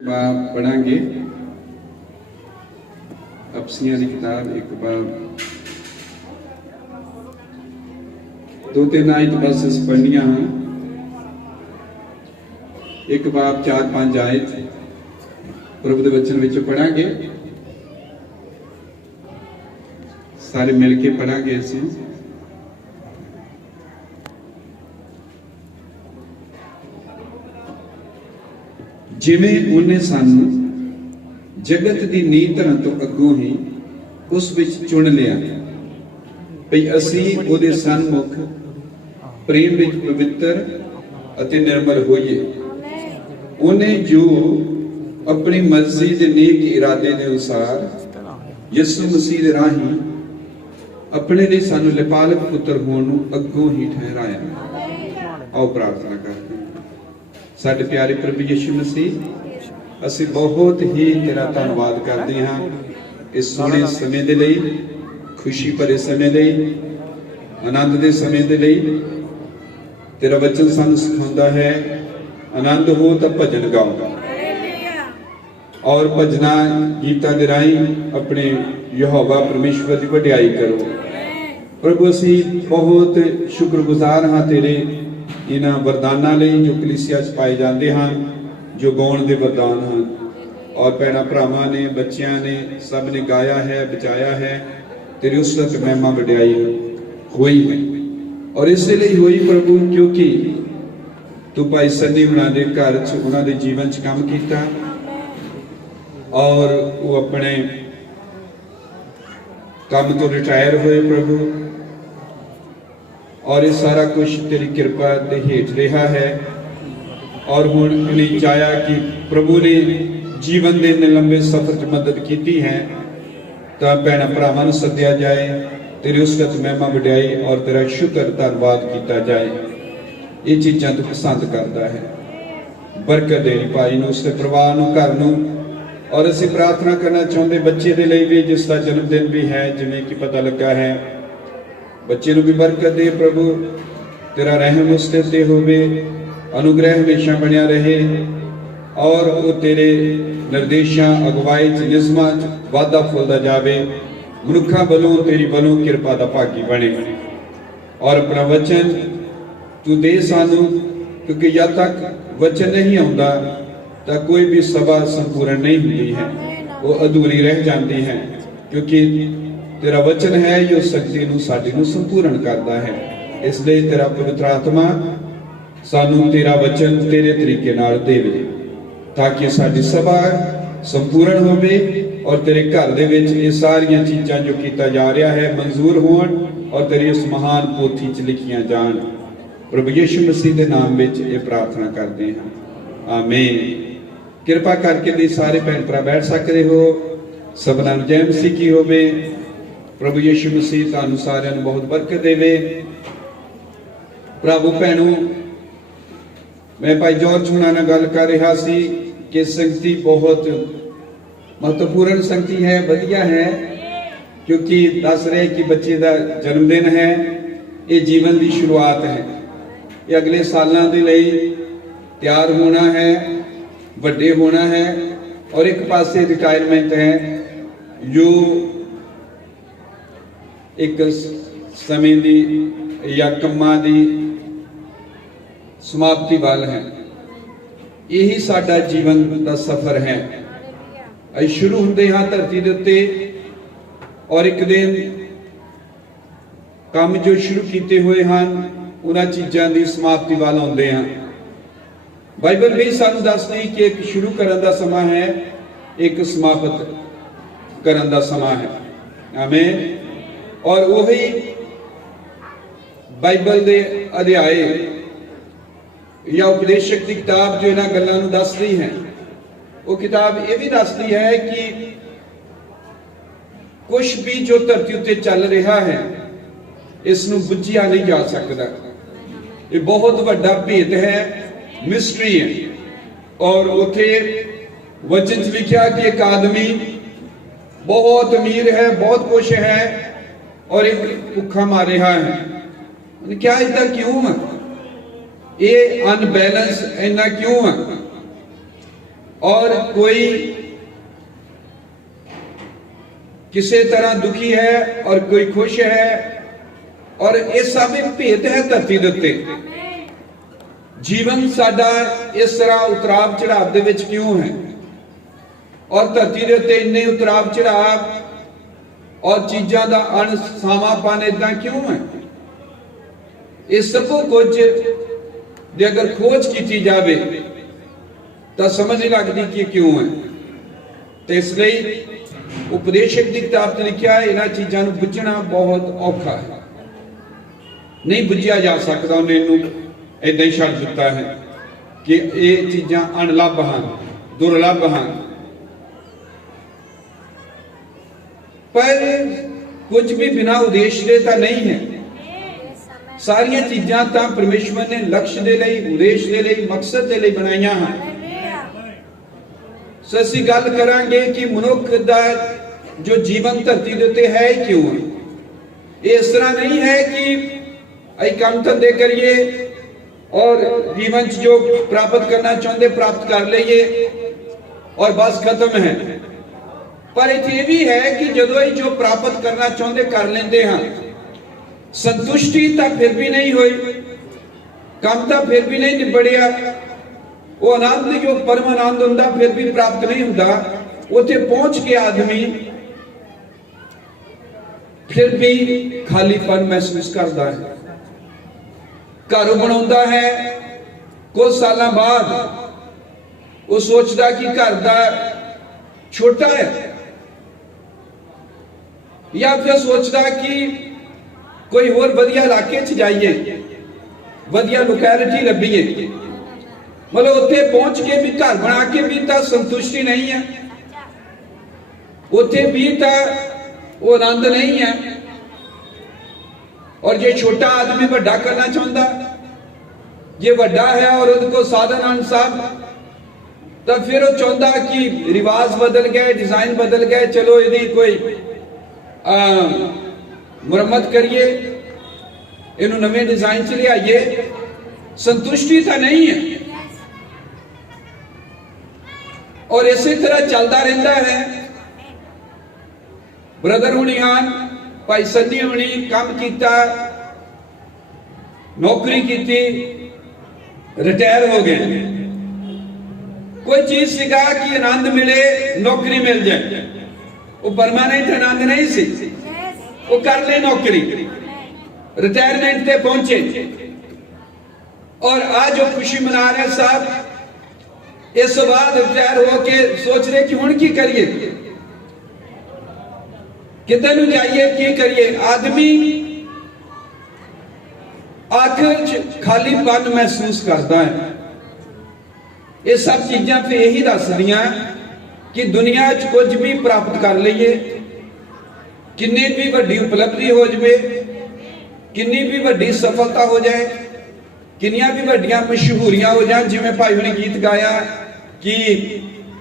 पढ़ांगे अफसियां की किताब एक बाब 2-3 आयत बस पढ़निया हैं। एक बाब 4-5 आयत प्रभु के वचन विच पढ़ांगे, सारे मिल के पढ़ांगे। असीं जिवें उन्हें सानू जगत की नींह धरन तो अगों ही उस विच चुन लिया भई असीं उहदे सन्मुख प्रेम विच पवित्र अते निर्मल होइए। उन्हें जो अपनी मर्जी के नेक इरादे के अनुसार यीशु मसीह दे राही अपने लिए सानू लिपालक पुत्र होण नूं अगों ही ठहराया। आओ प्रार्थना करते हैं। साडे प्यारे प्रभु यीशु मसीह, असीं बहुत ही तेरा धन्नवाद करते हैं इस सोहणे समय दे लई, खुशी भरे समय लई, आनंद दे समय दे लई। तेरा वचन सानू सिखाउंदा है आनंद हो तो भजन गाओ और भजना गीतां दे राहीं अपने यहोवा परमेश्वर की वडियाई करो। प्रभु असीं बहुत शुक्रगुजार हाँ तेरे इन्हां वरदानां लई जो कलीसिया च पाए जाते हैं, जो गाउण दे वरदान हैं और भैणां भरावां ने बच्चियां ने सब ने गाया है, बचाया है। तेरी उसरत महिमा वडियाई हुई है और इसलिए हुई प्रभु क्योंकि तू भाई सन्नी हुणां दे घर च उन्हां दे जीवन च काम कीता और वो अपने काम तो रिटायर हुए प्रभु, और ये सारा कुछ तेरी कृपा के हेठ रहा है। और हुण नहीं चाया कि प्रभु ने जीवन के लंबे सफर च मदद की है तो भैणां भरावां नूं सद्दिया जाए, तेरी उसरत महिमा वडियाई और तेरा शुक्र धन्नवाद किया जाए। ये चीज़ां तू पसंद करता है। बरकत देनी भाई नूं, उसके परिवार नूं, घर नूं। और असीं प्रार्थना करना चाहते बच्चे के लिए भी जिसका जन्मदिन भी है, जिवें कि पता लगा है, बच्चे नूं भी बरकत दे प्रभु। तेरा रहम उसते ते होवे, अनुग्रह हमेशा बनिया रहे और वो तेरे निर्देशों अगवाई च निज़मां च वाधा फुलदा जावे। मनुखा वालों तेरी वालों कृपा दा भागी बने और अपना वचन तू दे सानू, क्योंकि जब तक वचन नहीं आउंदा तो कोई भी सभा संपूर्ण नहीं होती है, वो अधूरी रह जाती है। क्योंकि तेरा वचन है जो शक्ति नूं साडी नूं संपूर्ण करता है। इसलिए तेरा पवित्र आत्मा सानू तेरा वचन तेरे तरीके नाल देवे ताकि साडी सभा संपूर्ण होवे और तेरे घर दे विच ये सारियां चीज़ां जो कीता जा रहा है मंजूर होण और तेरी उस महान पोथी च लिखियां जाण। प्रभु यीशु मसीह के नाम विच ये प्रार्थना करते हैं, आमीन। कृपा करके दी सारे भैन भरा बैठ सकते हो। सबना जय मसीह की होवे। प्रभु यीशु मसीह तुहानू सारिआं नू बहुत बरकत देवे। प्रभु भैनों, मैं भाई जॉर्ज हुणां नाल गल कर रहा सी कि संगति बहुत महत्वपूर्ण संगति है, वधिया है, क्योंकि दस रहे कि बच्चे का जन्मदिन है, ये जीवन की शुरुआत है। ये अगले सालों के लिए तैयार होना है, वड्डे होना है और एक पासे रिटायरमेंट है जो एक समय दी या कम्मां दी समाप्ति वाल है। यही साडा जीवन का सफर है। असीं शुरू होंदे हां धरती दे उत्ते और एक दिन काम जो शुरू किए हुए हैं उन्हां चीज़ां की समाप्ति वाल आउंदे हां। बाइबल भी सानू दसदी कि एक शुरू करन दा समा है, एक समाप्त करन दा समा है। आमीन। और वही बाइबल दे अध्याय या उपदेशक की किताब जो इन्हां गल्लां नू दसदी है, वो किताब ये भी दसदी है कि कुछ भी जो धरती उत्ते चल रहा है इसनू बुझिया नहीं जा सकता। ये बहुत बड़ा भेद है, मिस्ट्री है। और उथे वचन च लिखा कि एक आदमी बहुत अमीर है, बहुत कुछ है और एक भुखा मार रहा है। क्या इतना क्यों है? ये अनबैलेंस इन्ना क्यों है? और कोई किसी तरह दुखी है और कोई खुश है, और ये सब एक भेद है धरती दे उत्ते। जीवन साडा इस तरह उतराव चढ़ाव दे विच क्यों है, और धरती दे उत्ते इन्ने उतराव चढ़ाव और चीज़ां दा अणसावापन इदां क्यों है? ये सब कुछ जे अगर खोज की जाए तो समझ नहीं लगती कि क्यों है। तो इसलिए उपदेशक की किताब में लिखा है इन्हां चीज़ों को बुझना बहुत औखा है, नहीं बुझिया जा सकता। उन्हें इनू इदां ही छड्ड दिता है कि ये चीज़ां अणलभ हैं, दुर्लभ हैं। पर कुछ भी बिना उद्देश्य के तो नहीं है। सारिया चीज़ां तो परमेश्वर ने लक्ष्य के लिए, उद्देश्य के लिए, मकसद के लिए बनाईया हैं। सो असीं गल करांगे कि मनुख दा जो जीवन धरती दे उत्ते है क्यों है। ये इस तरह नहीं है कि असीं काम धंधे करिए और जीवन जो प्राप्त करना चाहते प्राप्त कर लीए और बस खत्म है। पर इत्थे भी है कि जदों ही जो प्राप्त करना चाहते कर लेंदे हां, संतुष्टि तो फिर भी नहीं हुई, काम तो फिर भी नहीं निबड़िया, वो आनंद जो परम आनंद हुंदा फिर भी प्राप्त नहीं हुंदा। उत्थे पहुंच के आदमी फिर भी खालीपन महसूस करता है। घर बनाउंदा है, कुछ साल बाद वो सोचता कि घर दा छोटा है, या फिर सोचता कि कोई होर वधिया इलाके च जाइए, वधिया लोकैलिटी लभीए। मतलब उत्थे पहुंच के भी घर बना के भी तो संतुष्टि नहीं है, उत्थे भी तो वो आनंद नहीं है। और जे छोटा आदमी बड़ा करना चाहता, जे बड़ा है और उनको साधन सब, तो फिर वो चाहता कि रिवाज बदल गए, डिजाइन बदल गए, चलो यदि कोई मुरम्मत करिए, इन्हों नवे डिजाइन च लियाइए। संतुष्टि तो नहीं है। और इसी तरह चलता रहता है। ब्रदर हुणी आन, भाई सन्नी हुणी काम किया, नौकरी की, रिटायर हो गए। कोई चीज सीगा कि आनंद मिले, नौकरी मिल जाए, वो परमानेंट आनंद नहीं सी। वो कर ले नौकरी, रिटायरमेंट पे पहुंचे, और आज जो खुशी मना रहे साहब, इस बाद रिटायर होके सोच रहे कि हुण की करिए, किधर नूं जाइए, की करिए। आदमी आखिर खालीपन महसूस करता है। ये सब चीज़ां फिर यही दसदियां कि दुनिया च कुछ भी प्राप्त कर लीए, किन्नी भी वड्डी उपलब्धि हो जाए, किन्नी भी वड्डी सफलता हो जाए, किन्नियां भी वड्डियां मशहूरियां हो जाए, जिवें भाई हुणे गीत गाया कि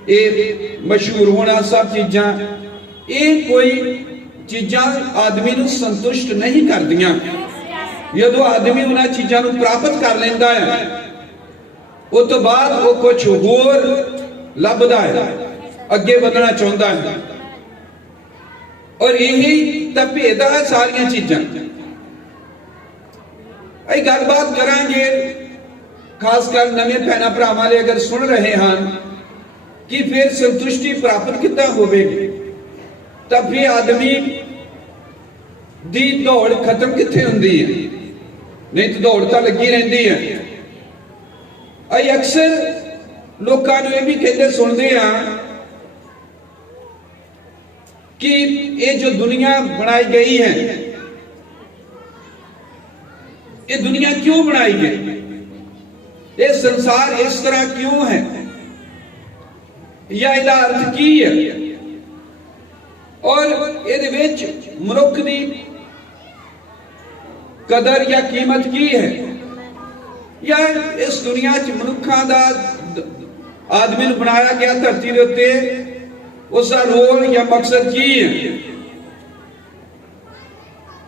ये मशहूर होना, सब चीज़ां, ये कोई चीज़ां आदमी नूं संतुष्ट नहीं करदियां। जदों आदमी उन्हां चीज़ां नूं प्राप्त कर लैंदा है, उस तो बाद वो कुछ होर लभदा है, अगे बढ़ना चाहता है। और यही तो भेद है सारिया चीज़ां। असीं गलबात करांगे, खासकर नवे भैणां भरावां ले अगर सुन रहे हैं कि फिर संतुष्टि प्राप्त किद्दां होवेगी, तब भी आदमी दी दौड़ खत्म कित्थे हुंदी है? नहीं तो दौड़ तो लगी रहिंदी है। असीं अक्सर लोकां नूं इह भी कहंदे सुणदे हां कि ये जो दुनिया बनाई गई है, ये दुनिया क्यों बनाई गई, ये संसार इस तरह क्यों है, या इसका अर्थ की है, और इहदे विच मनुख दी कदर या कीमत की है, या इस दुनिया च मनुखा दा आदमी नूं बनाया गया धरती दे उत्ते उसका रोल या मकसद की है।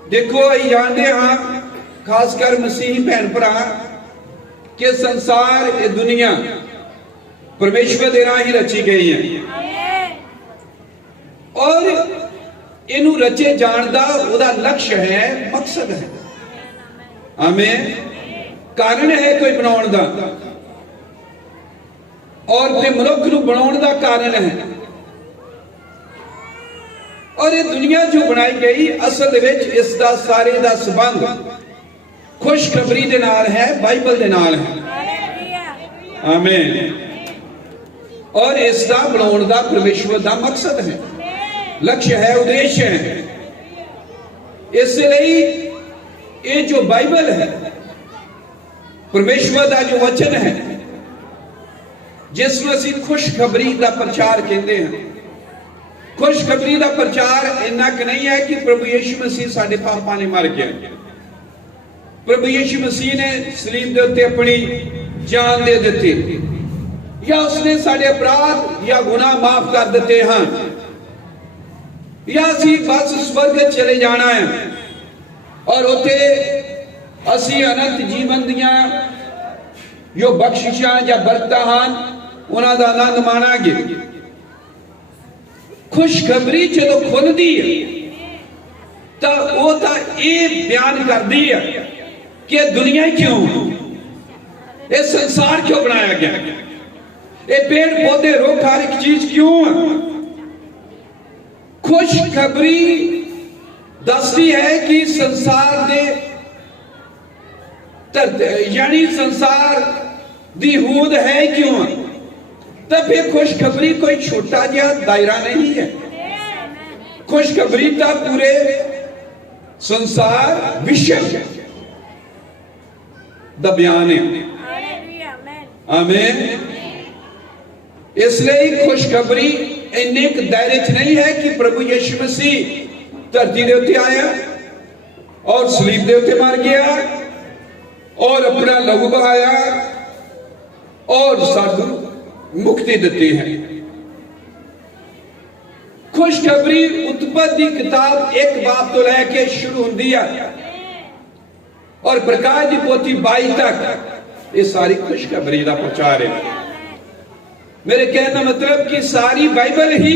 देखो जानते हाँ, खासकर मसीही भैन भरा कि संसार ये दुनिया परमेश्वर दे राही रची गई है और इनू रचे जान दा उदा लक्ष्य है, मकसद है। आमीन। कारण है कोई बनाउण दा और ते मनुख नू बनाउण दा कारण है। और ये दुनिया जो बनाई गई असल दे विच इसदा सारे दा संबंध खुशखबरी दे नाल है, बाइबल दे नाल है। आमीन। और इसदा बनाउण दा परमेश्वर दा मकसद है, लक्ष्य है, उद्देश्य है। इसलिए ये जो बाइबल है, परमेश्वर दा जो वचन है, जिसमें असीं खुशखबरी दा प्रचार कहते हैं। खुशखबरी दा प्रचार इन्ना क नहीं है कि प्रभु यीशु मसीह साडे पापां ने मर गया, प्रभु यीशु मसीह ने सलीब दे उत्ते अपनी जान दे दी, या उसने साडे अपराध या गुनाह माफ कर दिते हैं, या असीं बस स्वर्ग चले जाना है और उत्ते असीं अनंत जीवन दियां जो बख्शिशां या बरकतां हैं उन्हां दा आनंद माणांगे। खुशखबरी जो खुलती है तो वो तो ये बयान करती है कि दुनिया क्यों, ये संसार क्यों बनाया गया, ये पेड़ पौधे रुख हर एक चीज क्यों है। खुशखबरी दसती है कि संसार दे यानी संसार दी होंद है क्यों। तब ये खुशखबरी कोई छोटा जिहा दायरा नहीं है, खुशखबरी का पूरे संसार विश्व दा बयान है। आमीन। इसलिए खुशखबरी इन्ने एक दायरे च नहीं है कि प्रभु यीशु मसीह धरती दे उत्ते आया और सलीब दे उत्ते मर गया और अपना लहू बहाया और साधु मुक्ति देती है। खुशखबरी उत्पत्ति किताब 1 बाब तो लेके शुरू होती है और प्रकाश की पोथी 22 तक ये सारी खुशखबरी का प्रचार है। मेरे कहने का मतलब कि सारी बाइबल ही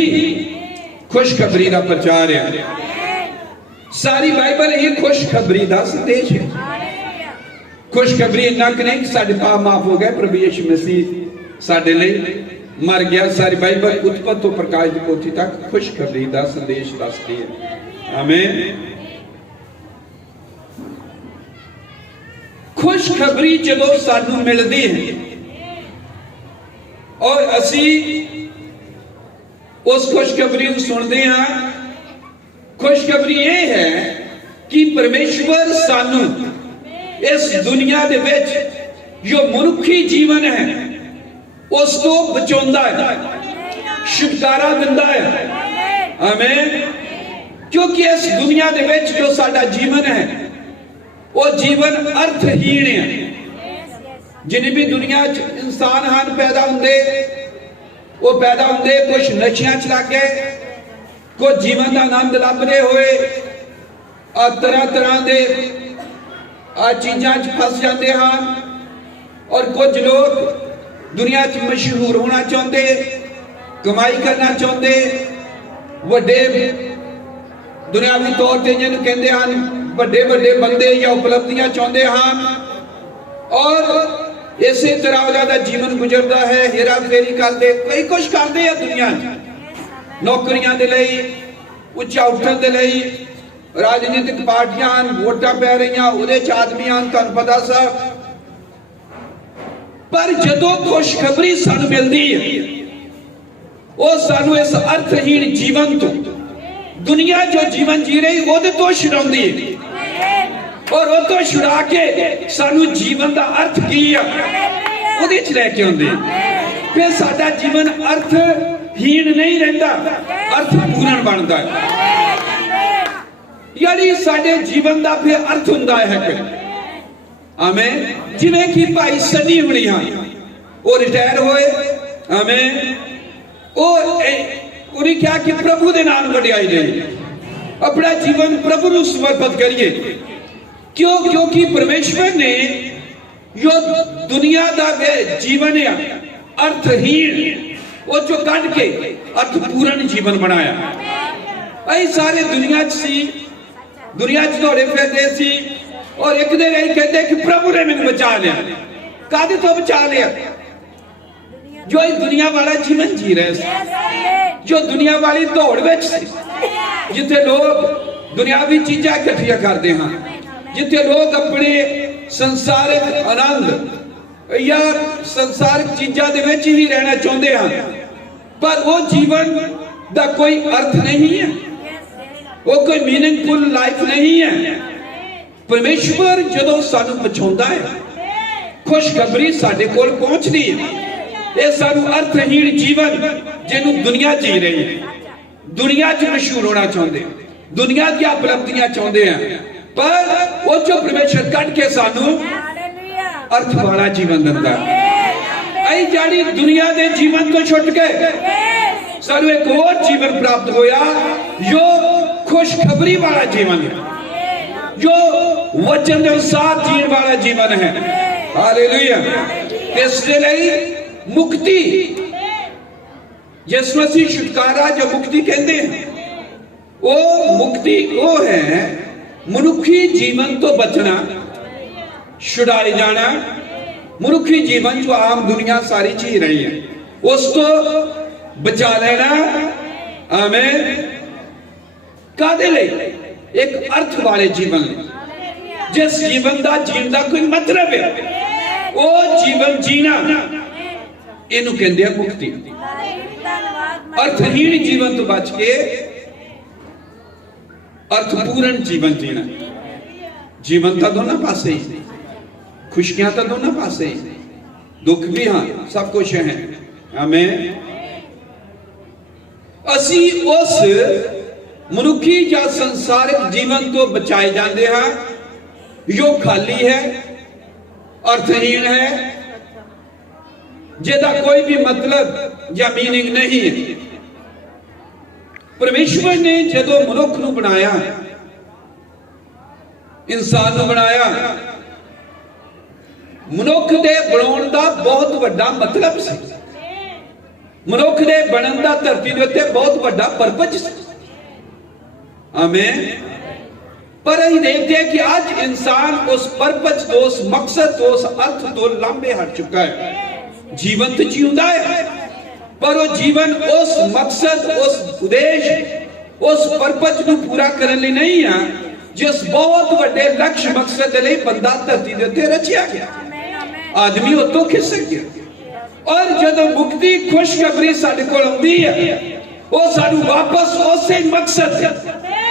खुशखबरी का प्रचार है, सारी बाइबल ही खुशखबरी का संदेश है। खुशखबरी इन्ना कि नहीं कि साडे पाप माफ हो गए, प्रभु यीशु मसीह साडे लिए मर गया। सारी बाइबल उत्पत्ति तो प्रकाश की पोथी तक खुशखबरी का संदेश दसदी है। आमीन। खुशखबरी जदों सानू मिलती है और असी उस खुशखबरी को सुनते हैं, खुशखबरी ये है कि परमेश्वर सानू इस दुनिया दे विच जो मनुखी जीवन है उस तो बचाउंदा है, छुटकारा दिंदा है। आमीन। क्योंकि इस दुनिया दे विच जो साडा जीवन है वो जीवन अर्थहीन है। जिन्हें भी दुनिया च इंसान हैं पैदा होंदे, वो पैदा होंदे कुछ नशियां च लग गए, कुछ जीवन का आनंद लभदे हुए तरह तरह के चीज़ों च फस जाते हैं और कुछ लोग दुनिया च मशहूर होना चाहते, कमाई करना चाहते, वड्डे दुनियावी तौर पर जिन्हें कहते हैं बड़े बड़े बंदे या उपलब्धियां चाहते हैं और इसी तरह उनका जीवन गुजरता है। हेरा फेरी करते, कई कुछ करते हैं दुनिया नौकरियां दे लई, उच्चा उठन दे लई, राजनीतिक पार्टियां वोटां पै रही उहदे च आदमी आन तुहानूं पता सब। पर जदों खुशखबरी सानूं मिलदी है वो सानूं इस अर्थहीन जीवन तो दुनिया जो जीवन जी रही वो तो छुड़ाउंदी है और वो तो छुड़ा के सानू जीवन का अर्थ की है उहदे च लैके आउंदे, फिर साडा जीवन अर्थहीन नहीं रहिंदा, अर्थपूर्ण बनता है। यानी साडे जीवन का फिर अर्थ हुंदा है कोई। आमीन। जिवें कि भाई सनी हुणी हां वो रिटायर होए। आमीन। उन्हें क्या कि प्रभु के नाम वडियाई दे, अपना जीवन प्रभु को समर्पित करिए। क्यों? क्योंकि परमेश्वर ने जो दुनिया का जीवन है अर्थहीन वो चो कढ़ के अर्थपूर्ण जीवन बनाया। अई सारे दुनिया च सी, दुनिया च दौड़े फिरदे सी और एक दिन यही कहते कि प्रभु ने मैंने बचा लिया। कादे तो बचा लिया? जो इस दुनिया वाला जीवन जी रहे थे, जो दुनिया वाली दौड़ विच सी, जिथे लोग दुनियावी चीज़ां इकट्ठियां करते हैं, जिथे लोग अपने संसारिक आनंद या संसारिक चीज़ां दे विच ही रहना चाहते हैं, पर वो जीवन का कोई अर्थ नहीं है, वो कोई मीनिंगफुल लाइफ नहीं है। परमेश्वर जदों सानू बचाउंदा है, खुशखबरी साडे कोल पहुंचदी है, ये सानू अर्थहीन जीवन जिन्हों दुनिया जी रही है, दुनिया च मशहूर होना चाहते हैं, दुनिया की उपलब्धियां चाहते हैं, पर वो जो परमेश्वर कट के सानू अर्थ वाला जीवन दिंदा है। आई जाड़ी दुनिया के जीवन तो छुट के सानू एक और जीवन प्राप्त होया जो खुशखबरी वाला जीवन है, जो वचन के अनुसार जीने वाला जीवन है। हालेलुया। इसके लिए मुक्ति, जिस मसीह छुटकारा जो मुक्ति कहते हैं, वो मुक्ति वो है मनुखी जीवन तो बचना, छुड़ाए जाना। मनुखी जीवन जो आम दुनिया सारी जी रही है उस तो बचा लेना। आमीन। कादे लिए? एक अर्थ वाले जीवन, जिस जीवन का जीवन का कोई मतलब है, वो जीवन जीना, इनू कहते हैं मुक्ति। अर्थहीन जीवन तो बच के अर्थपूर्ण जीवन जीना। जीवन तो दोनों पासे ही, खुशियां तो दोनों पासे ही, दुख भी हाँ, सब कुछ है। आमीन। असी उस मनुखी या संसारिक जीवन तो बचाए जाते हैं जो खाली है, अर्थहीन है, जिसका कोई भी मतलब या मीनिंग नहीं है। परमेश्वर ने जदों मनुख नूं बनाया, इंसान नूं बनाया, मनुख दे बनाउण दा बहुत वड्डा मतलब सी। मनुख दे बनन दा धरती दे उत्ते बहुत वड्डा परपज सी। आमीन। पर असीं देखते हैं कि आज इंसान उस परपज तो, उस मकसद तो, उस अर्थ तो लांबे हट चुका है। जीवन तो जीउंदा है, पर वो जीवन उस मकसद, उस उद्देश्य, उस परपज को पूरा करने लिए नहीं है जिस बहुत बड़े लक्ष्य मकसद के लिए बंदा धरती के उत्ते रचिया गया। आदमी उतों खिसक गया। और जब मुक्ति खुशखबरी साडे कोल आउंदी है, वो सानू वापस उसे मकसद,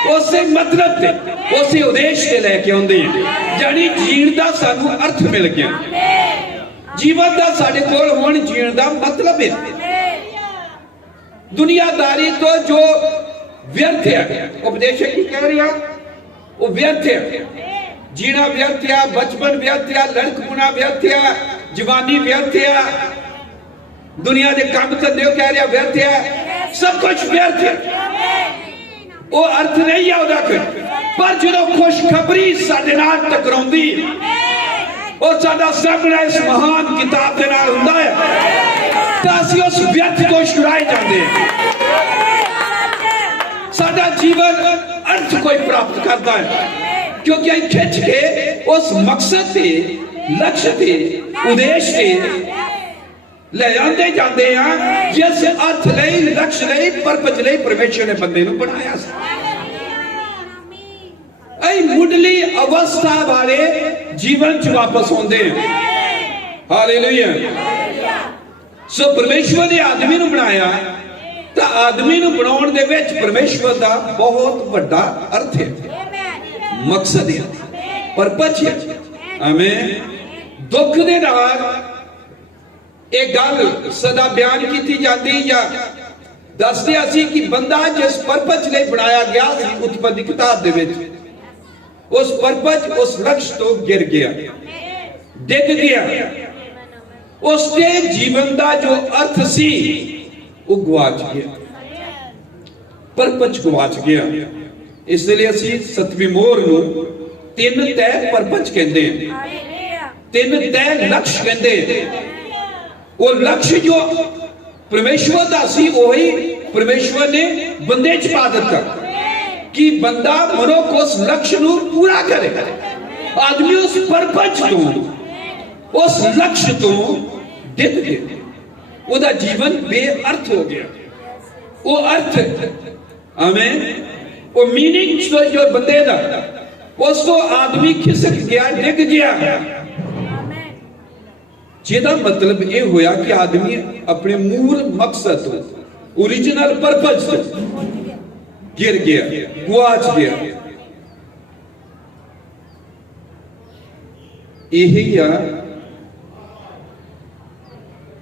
उसे मतलब ते, उसे उद्देश्य ते लेके आउंदी है। यानी जीण दा सानू अर्थ मिल गया। जीवन दा साडे कोल हुण जीण दा मतलब है। दुनियादारी तो जो व्यर्थ है, उपदेशक की कह रहा, वो व्यर्थ है। जीना व्यर्थ है, बचपन व्यर्थ है, लड़कपुना व्यर्थ है, जवानी व्यर्थ है, दुनिया के काम धंधे कह रहा व्यर्थ है, सब कुछ व्यर्थ है। वो अर्थ नहीं है उहदा कोई। पर जो खुशखबरी साडे नाल टकराउंदी और साडा सामना इस महान किताब दे नाल हुंदा है, तां असीं उस व्यर्थ को छुड़ाए जाते हैं। साडा जीवन अर्थ कोई प्राप्त करता है, क्योंकि असीं खिंच के उस मकसद ते, लक्ष्य ते, उद्देश्य ते ले आंदे जाते हैं जिस अर्थ लई, लक्ष्य लई, परपज लई परमेश्वर ने बंदे नूं बनाया सी। ऐ मुढ़ली अवस्था वाले जीवन च वापस आउंदे हैं। हालेलुया। सो परमेश्वर ने आदमी नूं बनाया, तो आदमी नूं बनाउण दे विच परमेश्वर दा बहुत वड्डा अर्थ है, मकसद है, परपज है। आमीन। दुख दे नाल एक गल सदा बयान की जाती या दसदे असी कि बंदा जिस परपज लिए बनाया गया सी उत्पत्ति किताब दे विच, उस परपज, उस लक्ष्य तो गिर गया, डिग गया। उसके जीवन का जो अर्थ सी वो गवाच गया, परपज गवाच गया। इसलिए असी सतवीं मोहर नूं तीन तय परपज कहते हैं, तीन तय लक्ष्य कहते हैं। वो लक्ष्य जो परमेश्वर का सी वही परमेश्वर ने बंदे च पा दिता कि बंदा मनुख उस लक्ष्य को पूरा करे। आदमी उस परपज तो उस लक्ष्य तो डिग गया, उसका जीवन बेअर्थ हो गया। वो अर्थ आमेन, वो मीनिंग जो बंदे का उस तो आदमी खिसक गया, डिग गया। जिहदा मतलब ये होया कि आदमी अपने मूल मकसद तो ओरिजिनल परपज तो गिर गया, गुआच गया। यही आ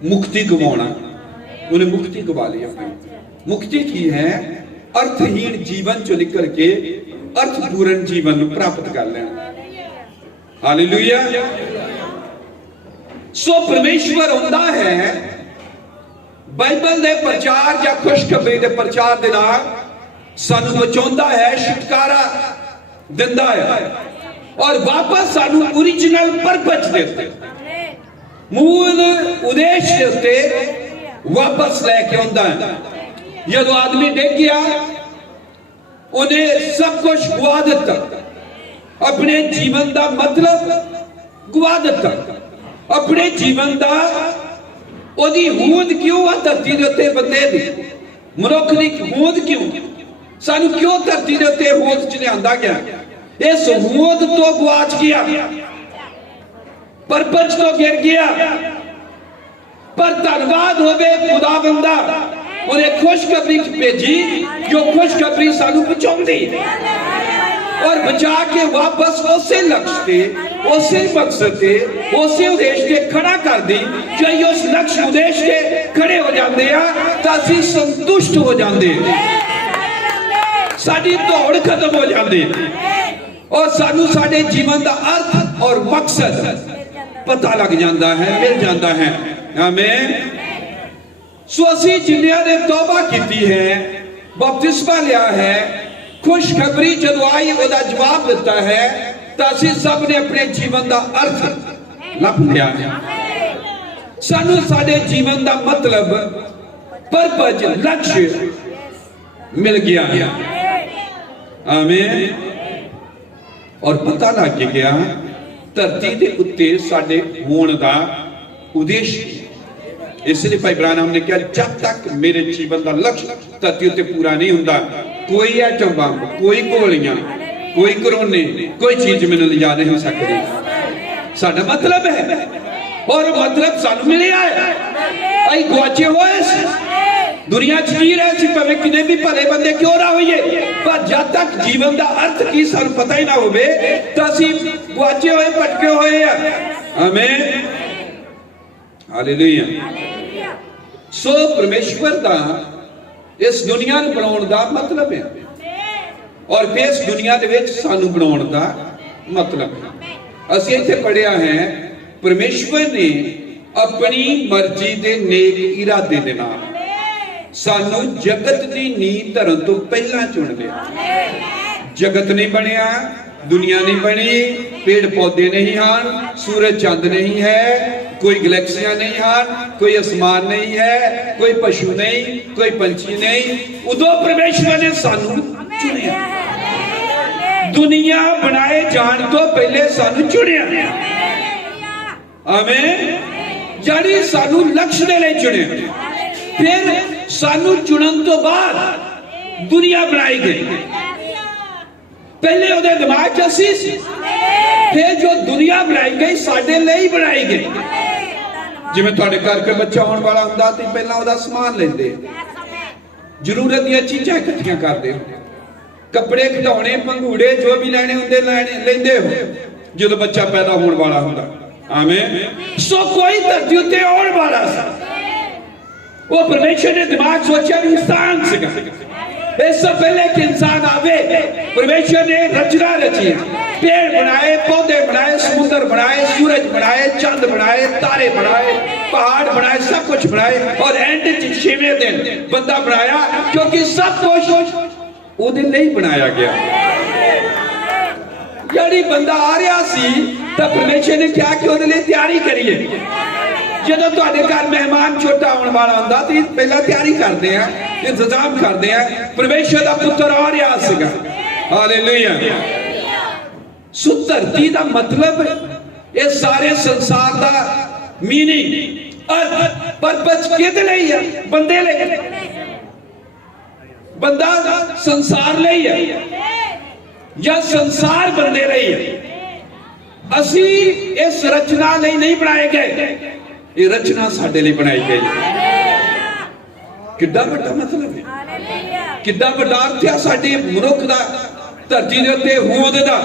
मुक्ति गवाना। उन्हें मुक्ति गवा ली अपनी। मुक्ति की है अर्थहीन जीवन चो निकल के अर्थपूर्ण जीवन प्राप्त कर लेना। हालेलुया। सो परमेश्वर होंदा है बाइबल दे प्रचार या खुशखबरी दे प्रचार दे नाल सानू बचाउंदा है, छुटकारा दिंदा है और वापस सानू ओरिजिनल परपज दे मूल उद्देश्य दे उत्ते वापस लेके आउंदा है। जदों आदमी डिग गया उन्हें सब कुछ गुआ दिता, अपने जीवन का मतलब गुआ दिता, अपने जीवन का ओदी होंद क्यों आ धरती दे उत्ते बंदे दी मनुख दी होंद क्यों सानू क्यों धरती दे उत्ते होंद च लिआंदा गया। इस होंद तो गुआच गया, परपज तो गिर गया। पर धन्यवाद होवे खुदा बंदा उन्हें खुशखबरी भेजी जो खुशखबरी सानू बचाउंदी और बचा के वापस उसे लक्ष्य पे, उसे मकसद पे, उसे उद्देश्य पे खड़ा कर दी। जो उस लक्ष्य उद्देश्य पे खड़े हो जाते हैं तो असीं संतुष्ट हो जाते, साडी दौड़ खत्म हो जाती और सानू साडे जीवन का अर्थ और मकसद पता लग जाता है, मिल जाता है। आमीन। सो असीं जिन्नियां ने तौबा की है, बपतिस्मा लिया है, खुशखबरी जदों आई उसका जवाब दिता है तो असीं सब ने अपने जीवन का अर्थ लभ लिया है। सानू साडे जीवन का मतलब परपज लक्ष्य मिल गया है। आमीन। और पता लग गया धरती के उत्ते साडे होण दा उद्देश्य। इसलिए भाई ब्रानम ने कहा जब तक मेरे जीवन का लक्ष्य धरती उत्ते पूरा नहीं हुंदा, कोई एटम बम, कोई गोलियां, कोई कोरोने, कोई चीज मैंने लिजा नहीं सकती। साडा मतलब है और मतलब सानू मिलिया है। अई गुआचे होए दुनिया च जी रहे सी, भावें किने भी भले बंदे क्यों ना होइए, पर जब तक जीवन का अर्थ की सानू पता ही ना होवे तो असीं गुआचे होए, भटके होए आ। आमीन। हालेलुया। सो परमेश्वर का इस दुनिया को बनाने का मतलब है और फिर इस दुनिया के विच सानू बनाने का मतलब है। असीं इत्थे पढ़िया है परमेश्वर ने अपनी मर्जी के नेक इरादे दे नाल सानू जगत की नींव धरन तो पहला चुन लिया। जगत नहीं बनया, दुनिया नहीं बनी, पेड़ पौधे नहीं हैं, सूरज चंद नहीं है, कोई गैलेक्सियां नहीं हैं, कोई आसमान नहीं है, कोई पशु नहीं, कोई पंछी नहीं। उदों परमेश्वर ने सानू चुनिया। दुनिया बनाए जान तो पहले सानू चुनिया। आमीन। यानी सानू लक्ष्य दे लई चुनिया, फिर सानू चुनन तो बाद दुनिया बनाई गई। पहले उहदे दिमाग च असीं सी, फिर जो दुनिया बनाई गई साडे लई बनाई गई। जिवें तुहाडे घर कोई बच्चा आउण वाला हुंदा ते पहलां उहदा समान लैंदे, जरूरत दी चीज़ां इकट्ठियां करदे हो, कपड़े खिडौणे पंघूड़े जो भी लैणे हुंदे लैंदे हो जदों बच्चा पैदा होण वाला हुंदा। आमीन। सो कोई धरती उत्ते आउण वाला सी, वो परमेश्वर ने दिमाग सोचा भी इंसान सीगा। इससे पहले कि इंसान आवे परमेश्वर ने रचना रची, पेड़ बनाए, पौधे बनाए, समुद्र बनाए, सूरज बनाए, चंद बनाए, तारे बनाए, पहाड़ बनाए, सब कुछ बनाए और एंड छेवें दिन बंदा बनाया, क्योंकि सब कुछ उहदे लिए बनाया गया। यानी बंदा आ रहा सी तो परमेश्वर ने क्या कि उहदे लिए तैयारी करिए। ਜਦੋਂ ਤੁਹਾਡੇ ਘਰ ਮਹਿਮਾਨ ਛੋਟਾ ਆਉਣ ਵਾਲਾ ਹੁੰਦਾ ਤੇ ਪਹਿਲਾਂ ਤਿਆਰੀ ਕਰਦੇ ਆ, ਇੰਤਜ਼ਾਮ ਕਰਦੇ ਆ। ਪਰਮੇਸ਼ਰ ਦਾ ਪੁੱਤਰ ਆ ਰਿਹਾ ਸੀਗਾ। ਹਾਲੇਲੂਇਆ। ਸੋ ਧਰਤੀ ਦਾ ਮਤਲਬ ਇਹ ਸਾਰੇ ਸੰਸਾਰ ਦਾ ਮੀਨਿੰਗ ਅਰਥ ਪਰਪਸ ਕਿਹਦੇ ਲਈ ਹੈ? ਬੰਦੇ ਲਈ। ਬੰਦਾ ਸੰਸਾਰ ਲਈ ਹੈ ਜਾਂ ਸੰਸਾਰ ਬੰਦੇ ਲਈ ਹੈ। ਅਸੀਂ ਇਸ ਰਚਨਾ ਲਈ ਨਹੀਂ ਬਣਾਏ ਗਏ, ਇਹ ਰਚਨਾ ਸਾਡੇ ਲਈ ਬਣਾਈ ਗਈ ਹੈ। ਕਿੱਡਾ ਵੱਡਾ ਮਤਲਬ ਹੈ, ਕਿੱਡਾ ਵੱਡਾ ਅਰਥ ਹੈ ਸਾਡੇ ਮਨੁੱਖ ਦਾ ਧਰਤੀ ਦੇ ਉੱਤੇ ਹੋਂਦ ਦਾ।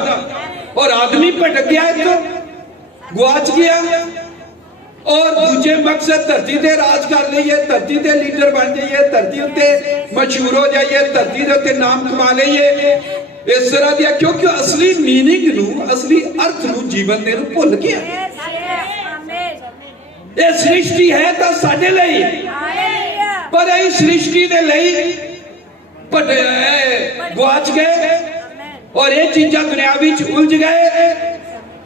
ਔਰ ਆਦਮੀ ਭਟਕ ਗਿਆ, ਇੱਕ ਗੁਆਚ ਗਿਆ, ਔਰ ਦੂਜੇ ਮਕਸਦ ਧਰਤੀ ਤੇ ਰਾਜ ਕਰ ਲਈਏ, ਧਰਤੀ ਤੇ ਲੀਡਰ ਬਣ ਜਾਈਏ, ਧਰਤੀ ਉੱਤੇ ਮਸ਼ਹੂਰ ਹੋ ਜਾਈਏ, ਧਰਤੀ ਦੇ ਉੱਤੇ ਨਾਮ ਕਮਾ ਲਈਏ, ਇਸ ਤਰ੍ਹਾਂ ਦੀਆਂ। ਕਿਉਂਕਿ ਅਸਲੀ ਮੀਨਿੰਗ ਨੂੰ, ਅਸਲੀ ਅਰਥ ਨੂੰ ਜੀਵਨ ਦੇ ਨੂੰ ਭੁੱਲ ਗਿਆ। ਇਹ ਸ੍ਰਿਸ਼ਟੀ ਹੈ ਤਾਂ ਸਾਡੇ ਲਈ, ਪਰ ਇਹ ਸ੍ਰਿਸ਼ਟੀ ਦੇ ਲਈ ਗੁਆਚ ਗਏ ਔਰ ਇਹ ਚੀਜ਼ਾਂ ਦੁਨੀਆ ਵਿੱਚ ਉਲਝ ਗਏ।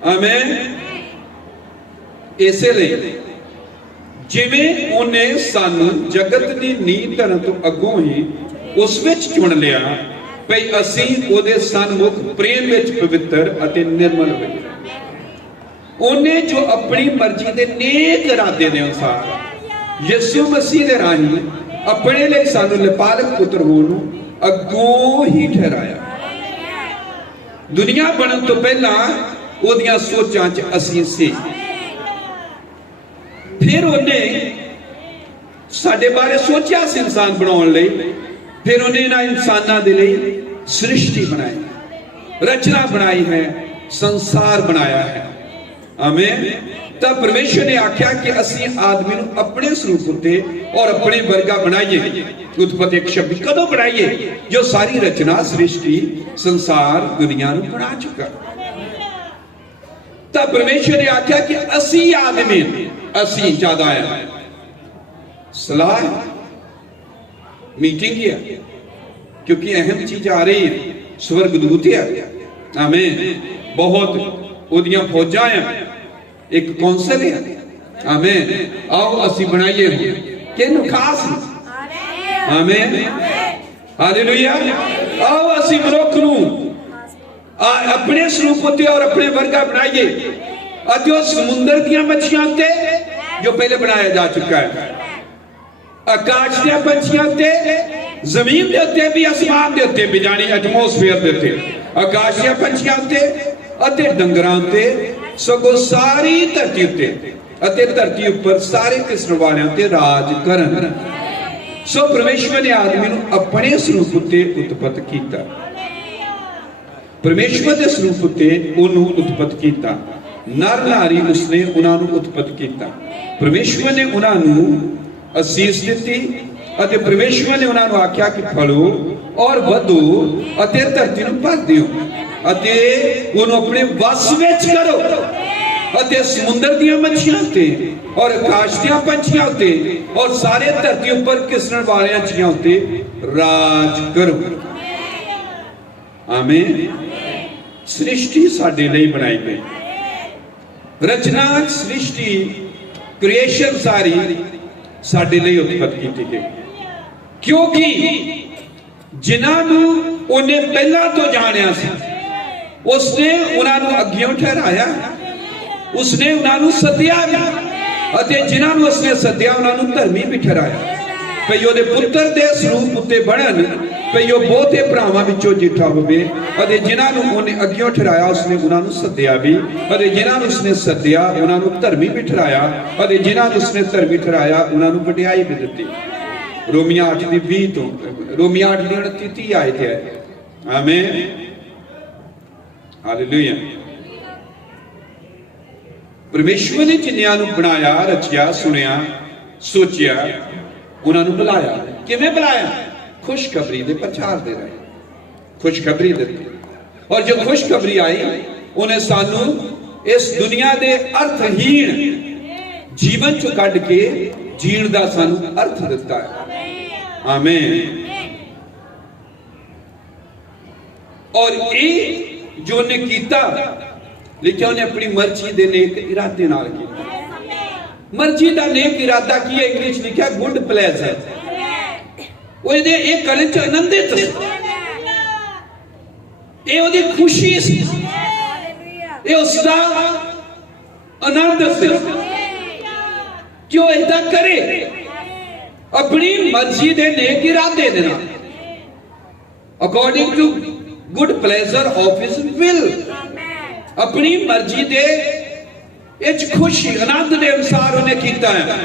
ਆਮੀਨ। ਇਸੇ ਲਈ ਜਿਵੇਂ ਉਹਨੇ ਸਾਨੂੰ ਜਗਤ ਦੀ ਨੀਂਹ ਧਰਨ ਤੋਂ ਅੱਗੋਂ ਹੀ ਉਸ ਵਿੱਚ ਚੁਣ ਲਿਆ ਭਈ ਅਸੀਂ ਉਹਦੇ ਸਨਮੁਖ ਪ੍ਰੇਮ ਵਿੱਚ ਪਵਿੱਤਰ ਅਤੇ ਨਿਰਮਲ ਹੋਈਏ। ਉਹਨੇ ਜੋ ਆਪਣੀ ਮਰਜ਼ੀ ਦੇ ਨੇਕ ਇਰਾਦੇ ਦੇ ਅਨੁਸਾਰ ਯਿਸੂ ਮਸੀਹ ਦੇ ਰਾਹੀਂ ਆਪਣੇ ਲਈ ਸਾਨੂੰ ਲਿਪਾਲਕ ਪੁੱਤਰ ਹੋਣ ਨੂੰ ਅੱਗੋਂ ਹੀ ਠਹਿਰਾਇਆ। ਦੁਨੀਆ ਬਣਨ ਤੋਂ ਪਹਿਲਾਂ ਉਹਦੀਆਂ ਸੋਚਾਂ 'ਚ ਅਸੀਂ ਸੀ। ਫਿਰ ਉਹਨੇ ਸਾਡੇ ਬਾਰੇ ਸੋਚਿਆ ਸੀ ਇਨਸਾਨ ਬਣਾਉਣ ਲਈ। ਫਿਰ ਉਹਨੇ ਇਹਨਾਂ ਇਨਸਾਨਾਂ ਦੇ ਲਈ ਸ੍ਰਿਸ਼ਟੀ ਬਣਾਈ, ਰਚਨਾ ਬਣਾਈ ਹੈ, ਸੰਸਾਰ ਬਣਾਇਆ ਹੈ। ਆਮੀਨ। ਤਾਂ ਪਰਮੇਸ਼ਰ ਨੇ ਆਖਿਆ ਕਿ ਅਸੀਂ ਆਦਮੀ ਨੂੰ ਆਪਣੇ ਸਰੂਪ ਉੱਤੇ ਔਰ ਆਪਣੇ ਵਰਗਾ ਬਣਾਈਏ। ਉਤਪਤੀ 1:26 ਕਦੋਂ ਬਣਾਈਏ? ਜੋ ਸਾਰੀ ਰਚਨਾ, ਸ੍ਰਿਸ਼ਟੀ, ਸੰਸਾਰ, ਦੁਨੀਆ ਨੂੰ ਬਣਾ ਚੁੱਕਾ। ਤਾਂ ਪਰਮੇਸ਼ਰ ਨੇ ਆਖਿਆ ਕਿ ਅਸੀਂ ਆਦਮੀ, ਅਸੀਂ ਜ਼ਿਆਦਾ ਆ ਸਲਾਹ मीटिंग है क्योंकि अहम चीज आ रही है। स्वर्गदूत है, आमीन, बहुत ओदियां फौजां हैं, एक कौंसल है, आमीन। आओ असी बनाइए किन खास, आमीन, हालेलुया। आओ असी मनुख नूं अपने स्वरूप उत्ते और अपने वर्गा बनाइए। अते उस समुंदर दीयां मच्छियां उत्ते जो पहले बनाया जा चुका है, आकाश के पंछियों ते, जमीन के उत्ते भी, आसमान के उत्ते भी, यानी एटमोसफेयर के उत्ते, आकाश के पंछियों ते अते डंगरां ते, सगों सारी धरती उत्ते अते धरती ऊपर सारे किस्म वालियां ते राज करन। सो परमेश्वर ने आदमी नूं अपने स्वरूप उत्ते उत्पत्त कीता। परमेश्वर के स्वरूप उत्ते उन्होंने उत्पत्त कीता। नर नारी उसने उन्होंने उत्पत्त कीता। परमेश्वर ने उन्होंने असीस दी अते परमेश्वर ने उन्होंने आख्या कि फलो और वधो अते धरती नूं भर दिओ अते उन्होंने अपने वस विच करो अते समुंदर दीयां मच्छियां ते और आकाश दीयां पंछियां ते और सारे धरती उपर किसरण वालियां चीजां ते राज करो। आमीन। सृष्टि साडे लई बनाई गई, रचना, सृष्टि, क्रिएशन सारी साडे लिए उत्पत्त की गई, क्योंकि जिन्होंने उन्हें पहला तो जानिया सी उसने उन्होंने अग्गियों ठहराया, उसने उन्होंने सद्या भी अते जिन्होंने उसने सद्या उन्होंने धर्मी भी ठहराया भई ओहदे पुत्र दे स्वरूप उत्ते बनन, भई ओह बहुते भरावां विचों जिठा होवे। अते जिन्होंने उन्हें अग्गियों ठहराया उसने उन्होंने सद्या भी, अते जिन्होंने उसने सद्या उन्होंने धर्मी भी ठहराया, अते जिन्होंने उसने धर्मी ठहराया उन्होंने वडियाई भी दी। रोमिया 8:20 तो रोमिया 8:29 आयत है। आमीन, हालेलुया। परमेश्वर ने जिन्नियां नूं बनाया, रचिया, सुनिया, सोचिया, उन्होंने बुलाया। किवें बुलाया? खुशखबरी दे प्रचार दे रहे, खुशखबरी दी। और जो खुशखबरी आई उन्हें सानू इस दुनिया दे अर्थहीन जीवन चो कढ के जीण दा सानू अर्थ दिता है। आमीन। और ये जो उन्हें कीता, लिखिया उन्हें अपनी मर्जी दे नेक इरादे नाल कीता। मर्जी का नेक इरादा की है, इंग्लिश लिखा गुड प्लेजर। वो ये करने च आनंदित सी, ये ओदी खुशी सी, ये उसका आनंद सी कि वो ऐसा करे अपनी मर्जी के नेक इरादे दे नाल, according to good pleasure of his will, अपनी मर्जी दे इच खुशी आनंद के अनुसार उन्हें किया है।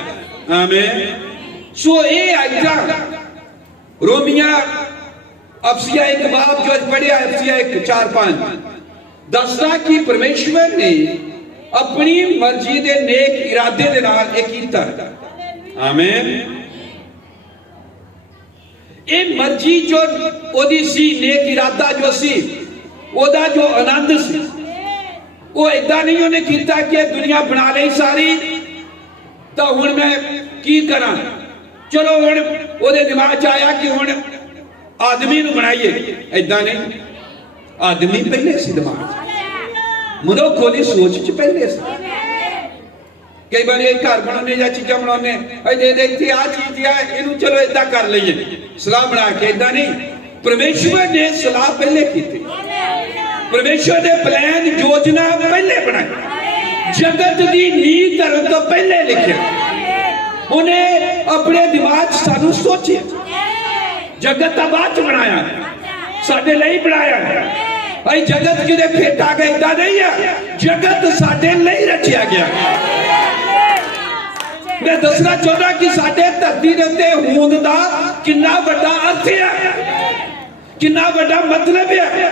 आमीन। सो ये आयता रोमिया अफसिया एक बाब जो पढ़िया अफसिया 1:4-5 दसदा कि परमेश्वर ने अपनी मर्जी के नेक इरादे दे नाल ये कीता। आमीन। ये मर्जी जो ओदी सी, नेक इरादा जो सी, ओदा जो आनंद सी, वो इदा नहीं उन्हें किया कि दुनिया बना ली सारी तो हुण मैं की करा, चलो हुण ओदे दिमाग च आया कि हुण आदमी नूं बनाइए, इदा नहीं। आदमी पहले सी दिमाग च, मनुख ओदी सोच च पहले सी। कई बार ये घर बनाने या चीजा बनाने इतने आ चीज आ इनू चलो इदा कर लीए सलाह बना के, इदा नहीं। परमेश्वर ने सलाह पहले की, परमेश्वर ने प्लान योजना पहले बनाई, जगत की नींव धरन तो पहले लिखे। उन्हें अपने दिमाग सानू सोचे, जगत का बाद च बनाया, साडे लई बनाया। भाई जगत किते फेटा गया इदा नहीं है, जगत साडे लई रचिया गया। मैं दसना चाहता कि साडे धरती दे उत्ते होंद दा कितना बड़ा अर्थ है, कितना बड़ा मतलब है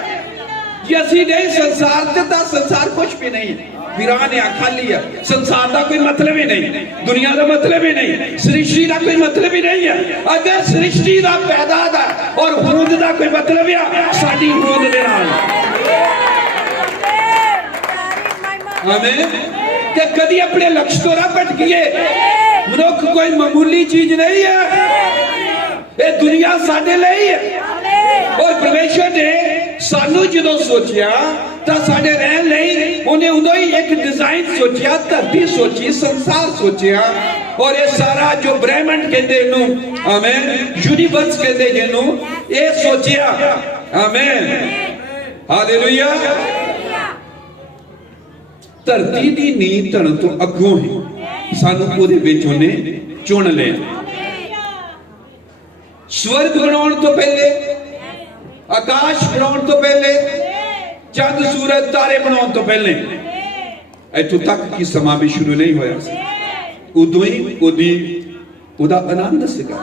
कि असी नहीं संसार ते दा, संसार कुछ भी नहीं है, वीरान है, खाली है। संसार का कोई मतलब ही नहीं, दुनिया का मतलब ही नहीं, सृष्टि का कोई मतलब ही नहीं है। अगर सृष्टि का पैदा दा और होंद का कोई मतलब है, साडी होंद दे नाल। आमीन। कि कदी अपने लक्ष्य तो ना भटकिए। मनुख कोई मामूली चीज नहीं है, ये दुनिया साडे लई है। और परमेश्वर ने सानू जो सोचिया तो साडे रहन लई उन्हें उदों ही एक डिजाइन सोचिया, धरती सोची, संसार सोचिया। और ये सारा जो ब्रह्मांड कहते इनू, आमीन, यूनिवर्स कहते जिन्नू, ये सोचिया। आमीन, हालेलुया। धरती की नींव धरन तो अगों ही सानू ओदे विच उन्हें चुन लिया। स्वर्ग बनाने तो पहले, आकाश बनाने तो पहले, चंद सूरज तारे बनाने तो पहले, इत्थों तक कि समा भी शुरू नहीं होया, उदों ही ओदा आनंद सीगा,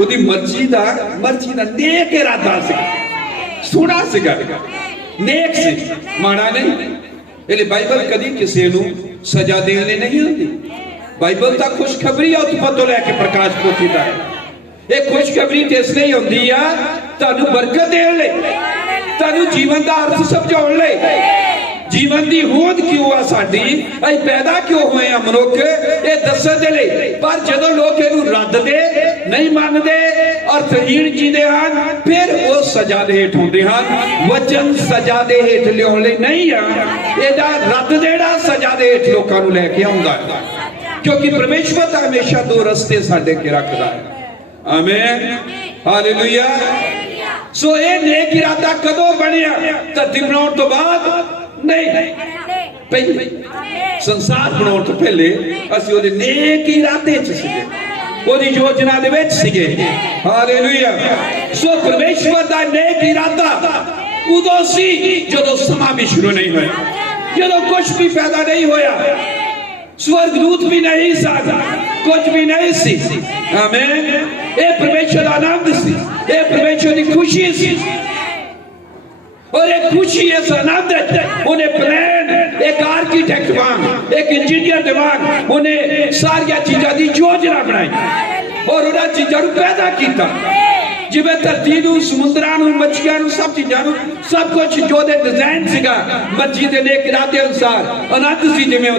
ओदी मर्जी दा नेक इरादा सीगा, सोहना सीगा, नेक सी, माड़ा नहीं। इसलिए बाइबल कदी किसी नूं सजा देने नहीं आती। बाइबल तो खुशखबरी है उत्पत्ति तो लैके प्रकाश पोथी तक। ये खुशखबरी तो इसलिए होंदी आ तुहानू बरकत देने लई, तुहानू जीवन का अर्थ समझाउण लई, जीवन की होंद क्यों आ साडी, असीं पैदा क्यों होए आ मनुख, ये दस्सण दे लई। पर जदों लोग इहनूं रद्ददे, नहीं मनदे, अर्थहीन जींदे हन, फिर वो सजा दे हेठ हुंदे हन। वचन सजा दे हेठ लियाउण लई नहीं आ, इहदा रद्द देना सजा दे हेठ लोकां नूं लैके आउंदा है। क्योंकि परमेश्वर तो हमेशा दो रस्ते साडे के रखदा है। आमीन, हालेलुया। सो ये नेक इरादा कदों बनिया? धरती बनाउण तो बाद नहीं, पहले संसार बनाउण तो पहले असीं ओहदे नेक इरादे च सीगे, ओहदी योजना दे विच सीगे। हालेलुया। सो परमेश्वर दा नेक इरादा उदों सी जदों समा भी शुरू नहीं होया, जदों कुछ भी पैदा नहीं होया, स्वर्गदूत भी नहीं सा, कुछ भी नहीं सी। आमीन। ये परमेश्वर दा आनंद सी, ये परमेश्वर की खुशी सी। और एक खुशी इस आनंद उन्हें प्लान, एक आर्किटेक्ट वांग, एक इंजीनियर दे वांग उन्हें सारी चीज़ों की योजना बनाई और उन्हें चीज़ों को पैदा किया। जिवें धरती नूं, समुद्रां नूं, मच्छियां नूं, सब चीज़ों नूं, सब कुछ जो दे डिजाइन सीगा मर्जी दे नेक इरादे अनुसार आनंद सी, जिवें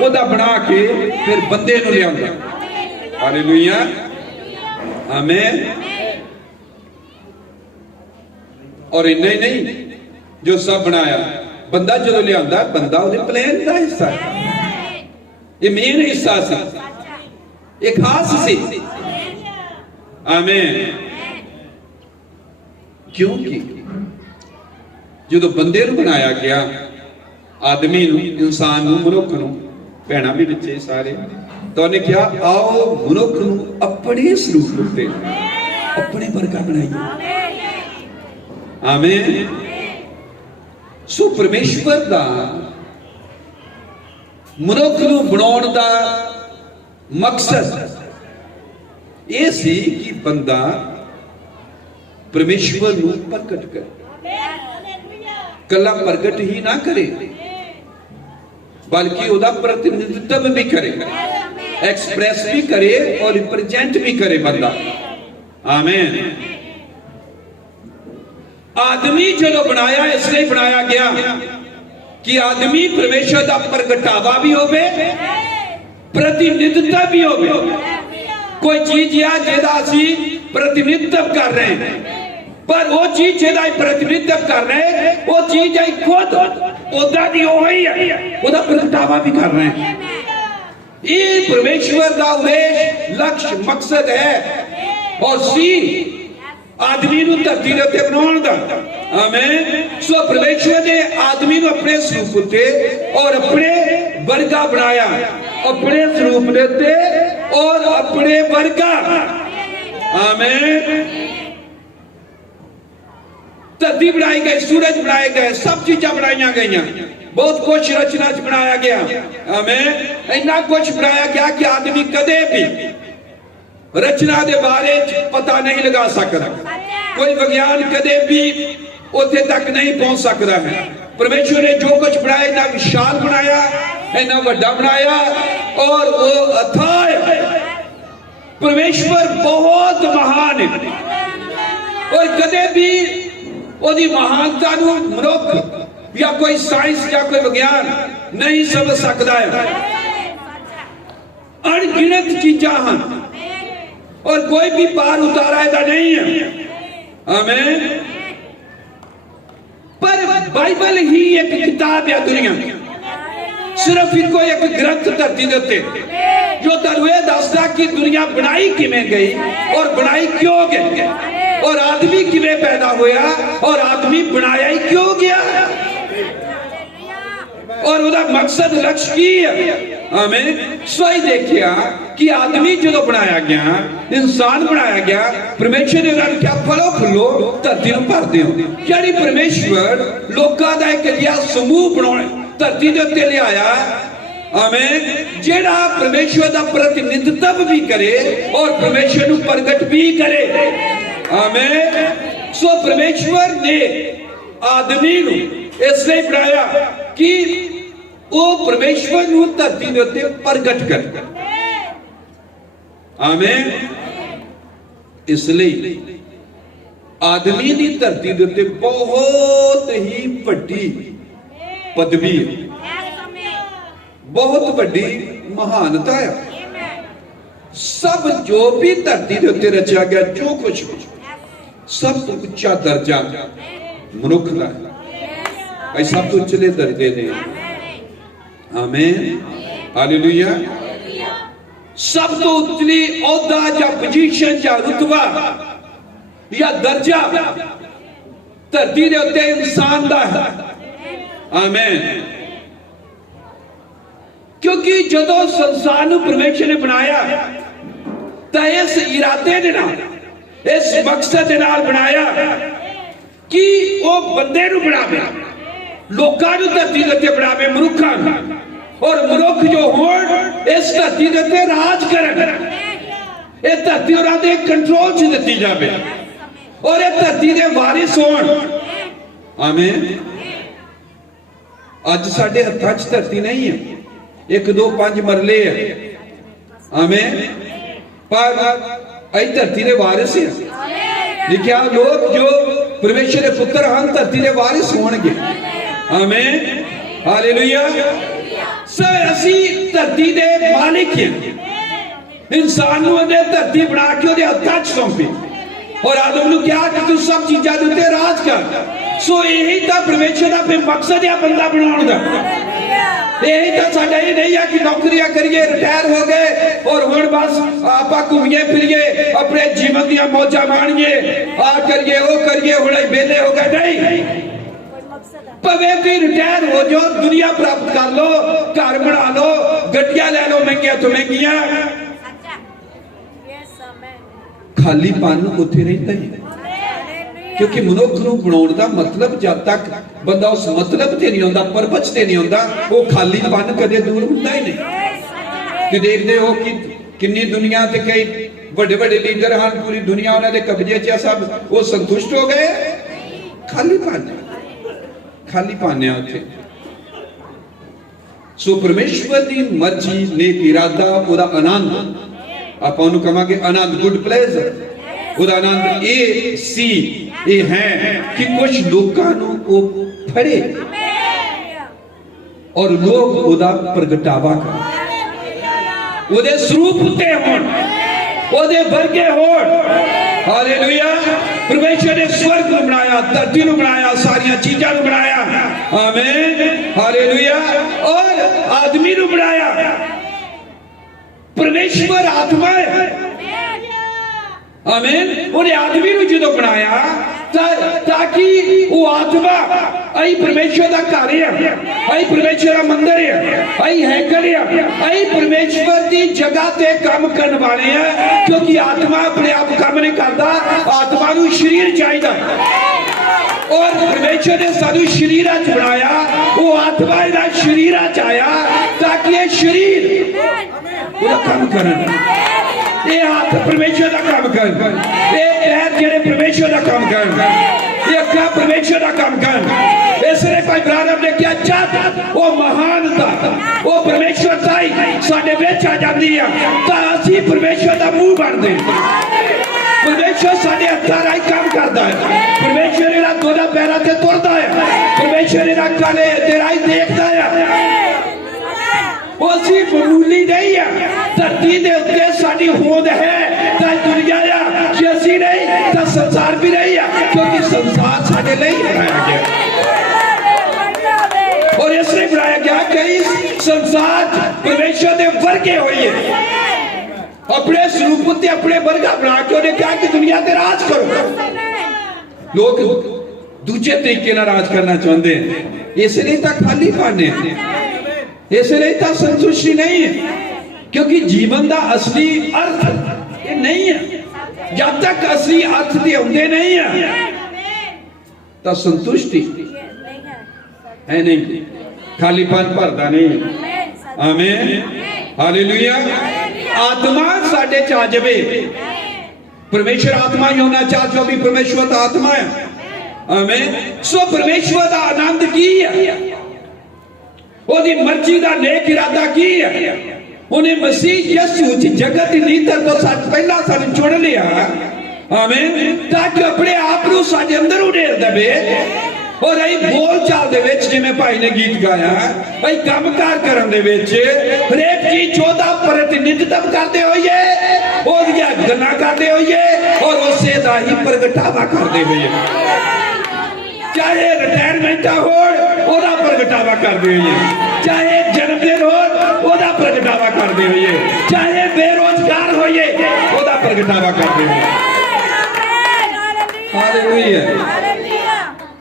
ओदा बना के फिर बंदे नूं लिआंदा। हालेलुया। आमीन। और इन्ना ही नहीं, जो सब बनाया बंदा जो लिया, बंदा प्लान का हिस्सा है। ये मेन हिस्सा सी, ये खास सी। आमीन। क्योंकि जो बंदे नूं बनाया गया, आदमी नूं, इंसान नूं, मनुख नूं, भैणां भी विच सारे, तो उन्हें क्या, आओ मनुख नूं अपने स्वरूप उत्ते अपने वर्गा बनाइए। आमीन। सो परमेश्वर दा मनुख नूं बनाउण दा मकसद ये सी कि बंदा परमेश्वर नूं प्रगट करे, कला प्रगट ही ना करे बल्कि उसका प्रतिनिधित्व भी करे, एक्सप्रेस भी करे और रिप्रेजेंट भी करे बंदा। आमीन। आदमी जो बनाया इसलिए बनाया गया कि आदमी परमेश्वर का प्रगटावा भी होवे, प्रतिनिधित्व भी होवे। कोई चीज है जिहदा असी प्रतिनिधित्व कर रहे हैं, पर वो चीज जिहदा प्रतिनिधित्व कर रहे हैं, वो चीज है खुद उदा दी वही है, उसका प्रगटावा भी कर रहे हैं। ये परमेश्वर का उद्देश्य, लक्ष्य, मकसद है और सी आदमी नूं धरती दे उत्ते बनाउण दा। आमीन। सो परमेश्वर ने आदमी नूं अपने स्वरूप उत्ते और अपने वर्गा बनाया, अपने स्वरूप दे उत्ते और अपने वर्गा। आमीन। धरती बनाई गई, सूरज बनाए गए, सब चीजा बनाई गई, बहुत कुछ रचना च बनाया गया। आमीन। इन्ना कुछ बनाया गया कि आदमी कदे भी रचना के बारे पता नहीं लगा सकता, कोई विज्ञान कदे भी उथे तक नहीं पहुंच सकता है। परमेश्वर ने जो कुछ बनाया इतना विशाल बनाया, इतना बड़ा बनाया और वो अथाह। परमेश्वर बहुत महान है और कदे भी ओदी महानता नूं मनुख या कोई साइंस या कोई विज्ञान नहीं समझ सकता है। अनगिनत चीजा हैं और कोई भी पार उतारा ऐसा नहीं है। आमीन। पर बाइबल ही एक किताब है दुनिया, सिर्फ इनको एक ग्रंथ धरती दे उत्ते जो तुहानूं ये दसदा कि दुनिया बनाई किवें गई और बनाई क्यों गई और आदमी किवें पैदा होया और आदमी बनाया ही क्यों गया और उसका मकसद, लक्ष्य की है। आमीन। सोई देखिया कि आदमी जो बनाया गया, इंसान बनाया गया, परमेश्वर ने उन्हें क्या, फलो फुलो धरती नूं भर दिओ। यानी परमेश्वर लोकां दा एक जिहा समूह बनाउण धरती दे उत्ते लिआया। आमीन। जेड़ा परमेश्वर दा प्रतिनिधित्व भी करे और परमेश्वर नूं प्रगट भी करे। आमीन। सो परमेश्वर ने आदमी नूं इसलिए बनाया कि वो परमेश्वर नूं धरती दे उत्ते प्रगट करे। आमीन। इसलिए आदमी की धरती दे उत्ते बहुत ही बड़ी पदवी है, बहुत बड़ी महानता है। सब जो भी धरती दे उत्ते रचा गया, जो कुछ सब तो उच्चा दर्जा मनुख का है, सब तो उच्चले दर्जे ने। आमीन। हालेलुया। सब तो उतली औदा या पोजीशन या रुतबा या दर्जा धरती दे उत्ते इंसान दा है। आमीन। क्योंकि जदों संसार नूं परमेश्वर ने बनाया तो इस इरादे दे नाल, इस मकसद दे नाल बनाया कि वो बंदे नूं बनावे, लोकां नूं धरती दे उत्ते बनावे, मनुखां नूं, और मनुख जो होण इस धरती दे उत्ते राज करन। ये धरती उन्हां दे कंट्रोल च दित्ती जावे और ये धरती दे वारिस होण। आमीन। अज साडे हत्थां च धरती नहीं है, 1 2 5 मरले है। आमीन। पर असीं धरती दे वारिस हैं। लिखिया लोग जो परमेश्वर दे पुत्र हन धरती दे वारिस होणगे। आमीन। हालेलुया। असी धरती दे मालिक हैं। इंसान नूं उहने धरती बना के उहदे हत्थां च सौंपी और आदम नूं कहा कि तू सब चीज़ां दे उत्ते राज कर। सो यही तां परमेश्वर दा फिर मकसद है बंदा बनाउण दा। यही तो साडा ये नहीं है कि नौकरियां करिए रिटायर हो गए और हुण बस आपा घूमिए फिरिए अपने जीवन दियां मौजा माणिए आ करिए वो करिए हुणे वेले हो गए। नहीं, भवे भी रिटायर हो जाओ, दुनिया प्राप्त कर लो, घर बना लो, गड्डियां ले लो महंगिया तो महंगिया, खालीपन उत्थे रहिंदा ही। क्योंकि मनुख नूं बनाउण दा मतलब जद तक बंदा उस मतलब ते नहीं आउंदा, परपच ते नहीं आउंदा, वो खालीपन कदे दूर हुंदा ही नहीं। कि देखदे हो कि किन्नी दुनिया ते कई बड़े बड़े लीडर हैं, पूरी दुनिया उन्हां दे कब्जे च, सब वो संतुष्ट हो गए। खालीपन है उत्थे। सो परमेश्वर दी मर्जी, नेक इरादा, ओदा आनंद, आपां उहनूं कहांगे आनंद, गुड प्लेजर, ओदा आनंद ये सी ये है कि कुछ लोकां नूं ओ फड़े और लोग ओदा प्रगटावा करन, ओदे स्वरूप उत्ते होण, ओदे वर्गे होण। हालेलुया। परमेश्वर ने स्वर्ग नूं बनाया, धरती नूं बनाया, सारियां चीजां नूं बनाया। आमीन। हालेलुया। और आदमी नूं बनाया। परमेश्वर आत्मा है। आमीन। उन्हें आदमी नूं जदों बनाया ताकि वो आत्मा आई परमेश्वर का घर है, आई परमेश्वर का मंदिर है, आई हैकल है, आई परमेश्वर की जगह ते काम करने वाले हैं। क्योंकि आत्मा अपने आप काम नहीं करता, आत्मा नूं शरीर चाहिए और परमेश्वर ने सानू शरीर च बनाया, वो आत्मा इहदा शरीर च आया ताकि ये शरीर पूरा काम करन, ये हाथ परमेश्वर का काम कर, ये पैर जेड़े परमेश्वर का काम कर, ये अक्खां परमेश्वर का काम कर। इसलिए भाई ब्राह्मण ने क्या जब वो महानता, वो परमेश्वरताई साडे विच आ जाती है तां असीं परमेश्वर का मुंह बनदे। परमेश्वर साडे हत्थां राही काम करता है, परमेश्वर इहदा दोना पैरां ते तुरदा है, परमेश्वर इहदा काले ते राही देखदा है। वो सिर्फ मामूली नहीं है, धरती के उत्ते साडी होंद है तां दुनिया आ, जे असीं नहीं तां संसार भी नहीं है, क्योंकि संसार साडे लिए बनाया गया और इसलिए बनाया गया कि संसार परमेश्वर के वर्गे होइए, अपने स्वरूप उत्ते अपने वर्गा बना के उन्हें कहा कि दुनिया ते राज करो। लोग दूजे तरीके नाल राज करना चाहते हैं, इसलिए तो खालीपन है, इसलिए तो संतुष्टि नहीं है, क्योंकि जीवन का असली अर्थ ये नहीं है। जब तक असली अर्थ ते आउंदे नहीं है तो संतुष्टि है नहीं, खालीपन भरदा नहीं। आमीन। हालेलुया। आत्मा साडे च आ जावे, परमेश्वर आत्मा ही होना चाह, जो भी परमेश्वर का आत्मा है। आमीन। सो परमेश्वर का आनंद की है, ओदी मर्जी का नेक इरादा की है, उन्हें मसीह यीशु जगत नीतर तो पहला सानू चुन लिया। आमीन। ताकि अपने आप को साडे अंदर उडेर देवे और अई बोल चाल दे विच जिवें भाई ने गीत गाया, अई कामकार करन दे विच हरेक चीज चौदा प्रतिनिधित्व करते होइए, ओदियां गल्लां करते होइए और उसे दा ही प्रगटावा करते होइए। चाहे रिटायरमेंट हो ओदा प्रगटावा करते होइए, चाहे जन्मदिन हो ओदा प्रगटावा करते होइए, चाहे बेरोजगार होइए ओदा प्रगटावा करते होइए। हालेलुया।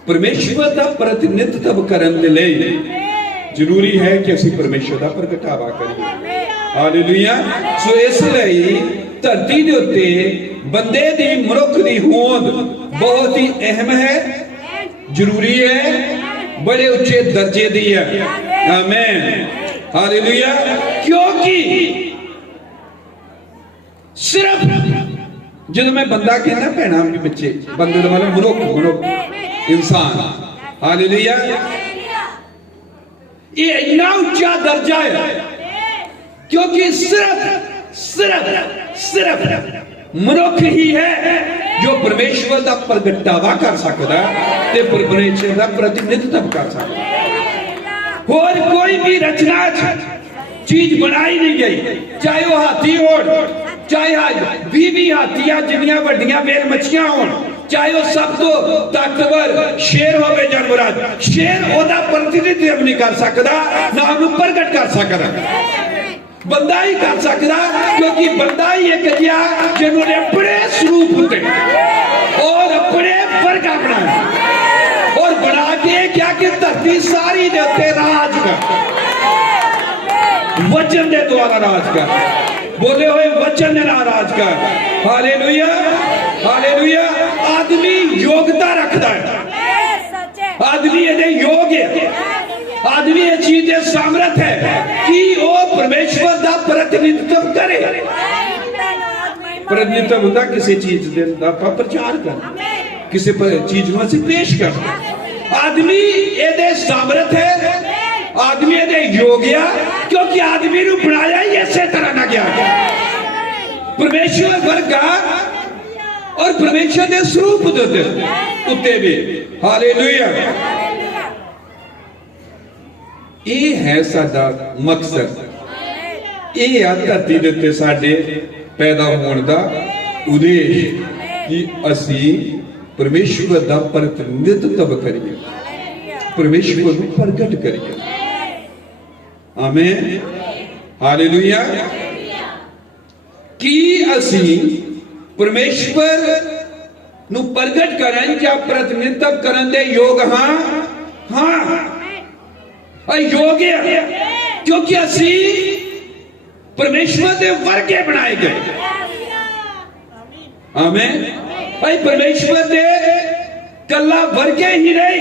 परमेश्वर का प्रतिनिधित्व करने के लिए जरूरी है कि असी परमेश्वर का प्रगटावा करिए। हालेलुया। सो इसलिए धरती के उत्ते बंदे दी मनुख दी होंद बहुत ही अहम है, जरूरी है, बड़े उच्चे दर्जे दी है। आमीन। हालेलुया। क्योंकि सिर्फ जब मैं बंदा कहना भैणा भी बच्चे बंदे का मतलब मनुख इंसान। हालेलुया। ये इतना ऊंचा दर्जा है क्योंकि सिर्फ मनुख ही है जो परमेश्वर का प्रगटावा कर सकता है ते परमेश्वर का प्रतिनिधित्व कर सकता है। और कोई भी रचना चीज बनाई नहीं गई, चाहे वो हाथी हो, चाहे 20 हाथियां जिन्नियां वड्डियां बेल मच्छियां हो, चाहे वह सब तो ताकतवर शेर होवे जानवर, शेर ओदा प्रतिनिधित्व नहीं कर सकता, ना उन्हें प्रगट कर सकता, बंदा ही कर सकता, क्योंकि बंदा ही एक जिहा जिन्होंने अपने स्वरूप उते और अपने वर्ग बनाया और बना के क्या कि धरती सारी दे उत्ते राज कर, वचन दे द्वारा राज कर, बोले हुए वचन दे नाल राज कर। Hallelujah hallelujah. आदमी योग्यता रखता है, आदमी ये योग है, आदमी ये चीज सामर्थ है कि वो परमेश्वर का प्रतिनिधित्व करे। प्रतिनिधित्व होता किसी चीज का प्रचार कर, किसी चीज को असं पेश कर। आदमी ये सामर्थ है, आदमी ये योग्य, क्योंकि आदमी को बनाया ही इसे तरह ना गया परमेश्वर वर्ग और परमेश्वर के स्वरूप उत्ते भी। हालेलुया। ये है साडा मकसद, ये आ धरती दे उत्ते साडे पैदा होने का उद्देश्य कि असी परमेश्वर का प्रतिनिधित्व करिए, परमेश्वर को प्रगट करिए। आमीन हालेलुया। कि असी परमेश्वर नु प्रगट करन या प्रतिनिधित्व करन दे योग हाँ हाँ योग्य, क्योंकि असी परमेश्वर के वर्गे बनाए गए। आमीन। भाई परमेश्वर के कला वर्गे ही नहीं,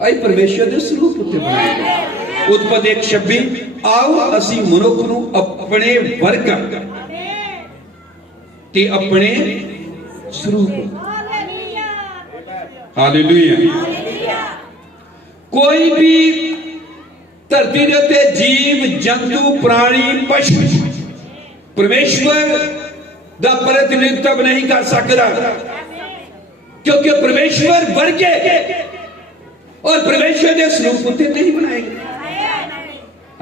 भाई परमेश्वर के स्वरूप उत्ते बनाए गए। उत्पत्ति 1:26 आओ असी मनुख नू अपने वर्ग ते अपने स्वरूप। हालेलुया। कोई भी धरती के उत्ते जीव जंतु प्राणी पशु परमेश्वर का प्रतिनिधित्व नहीं कर सकता, क्योंकि परमेश्वर वर्गे और परमेश्वर के स्वरूप उत्ते नहीं बनाएंगे।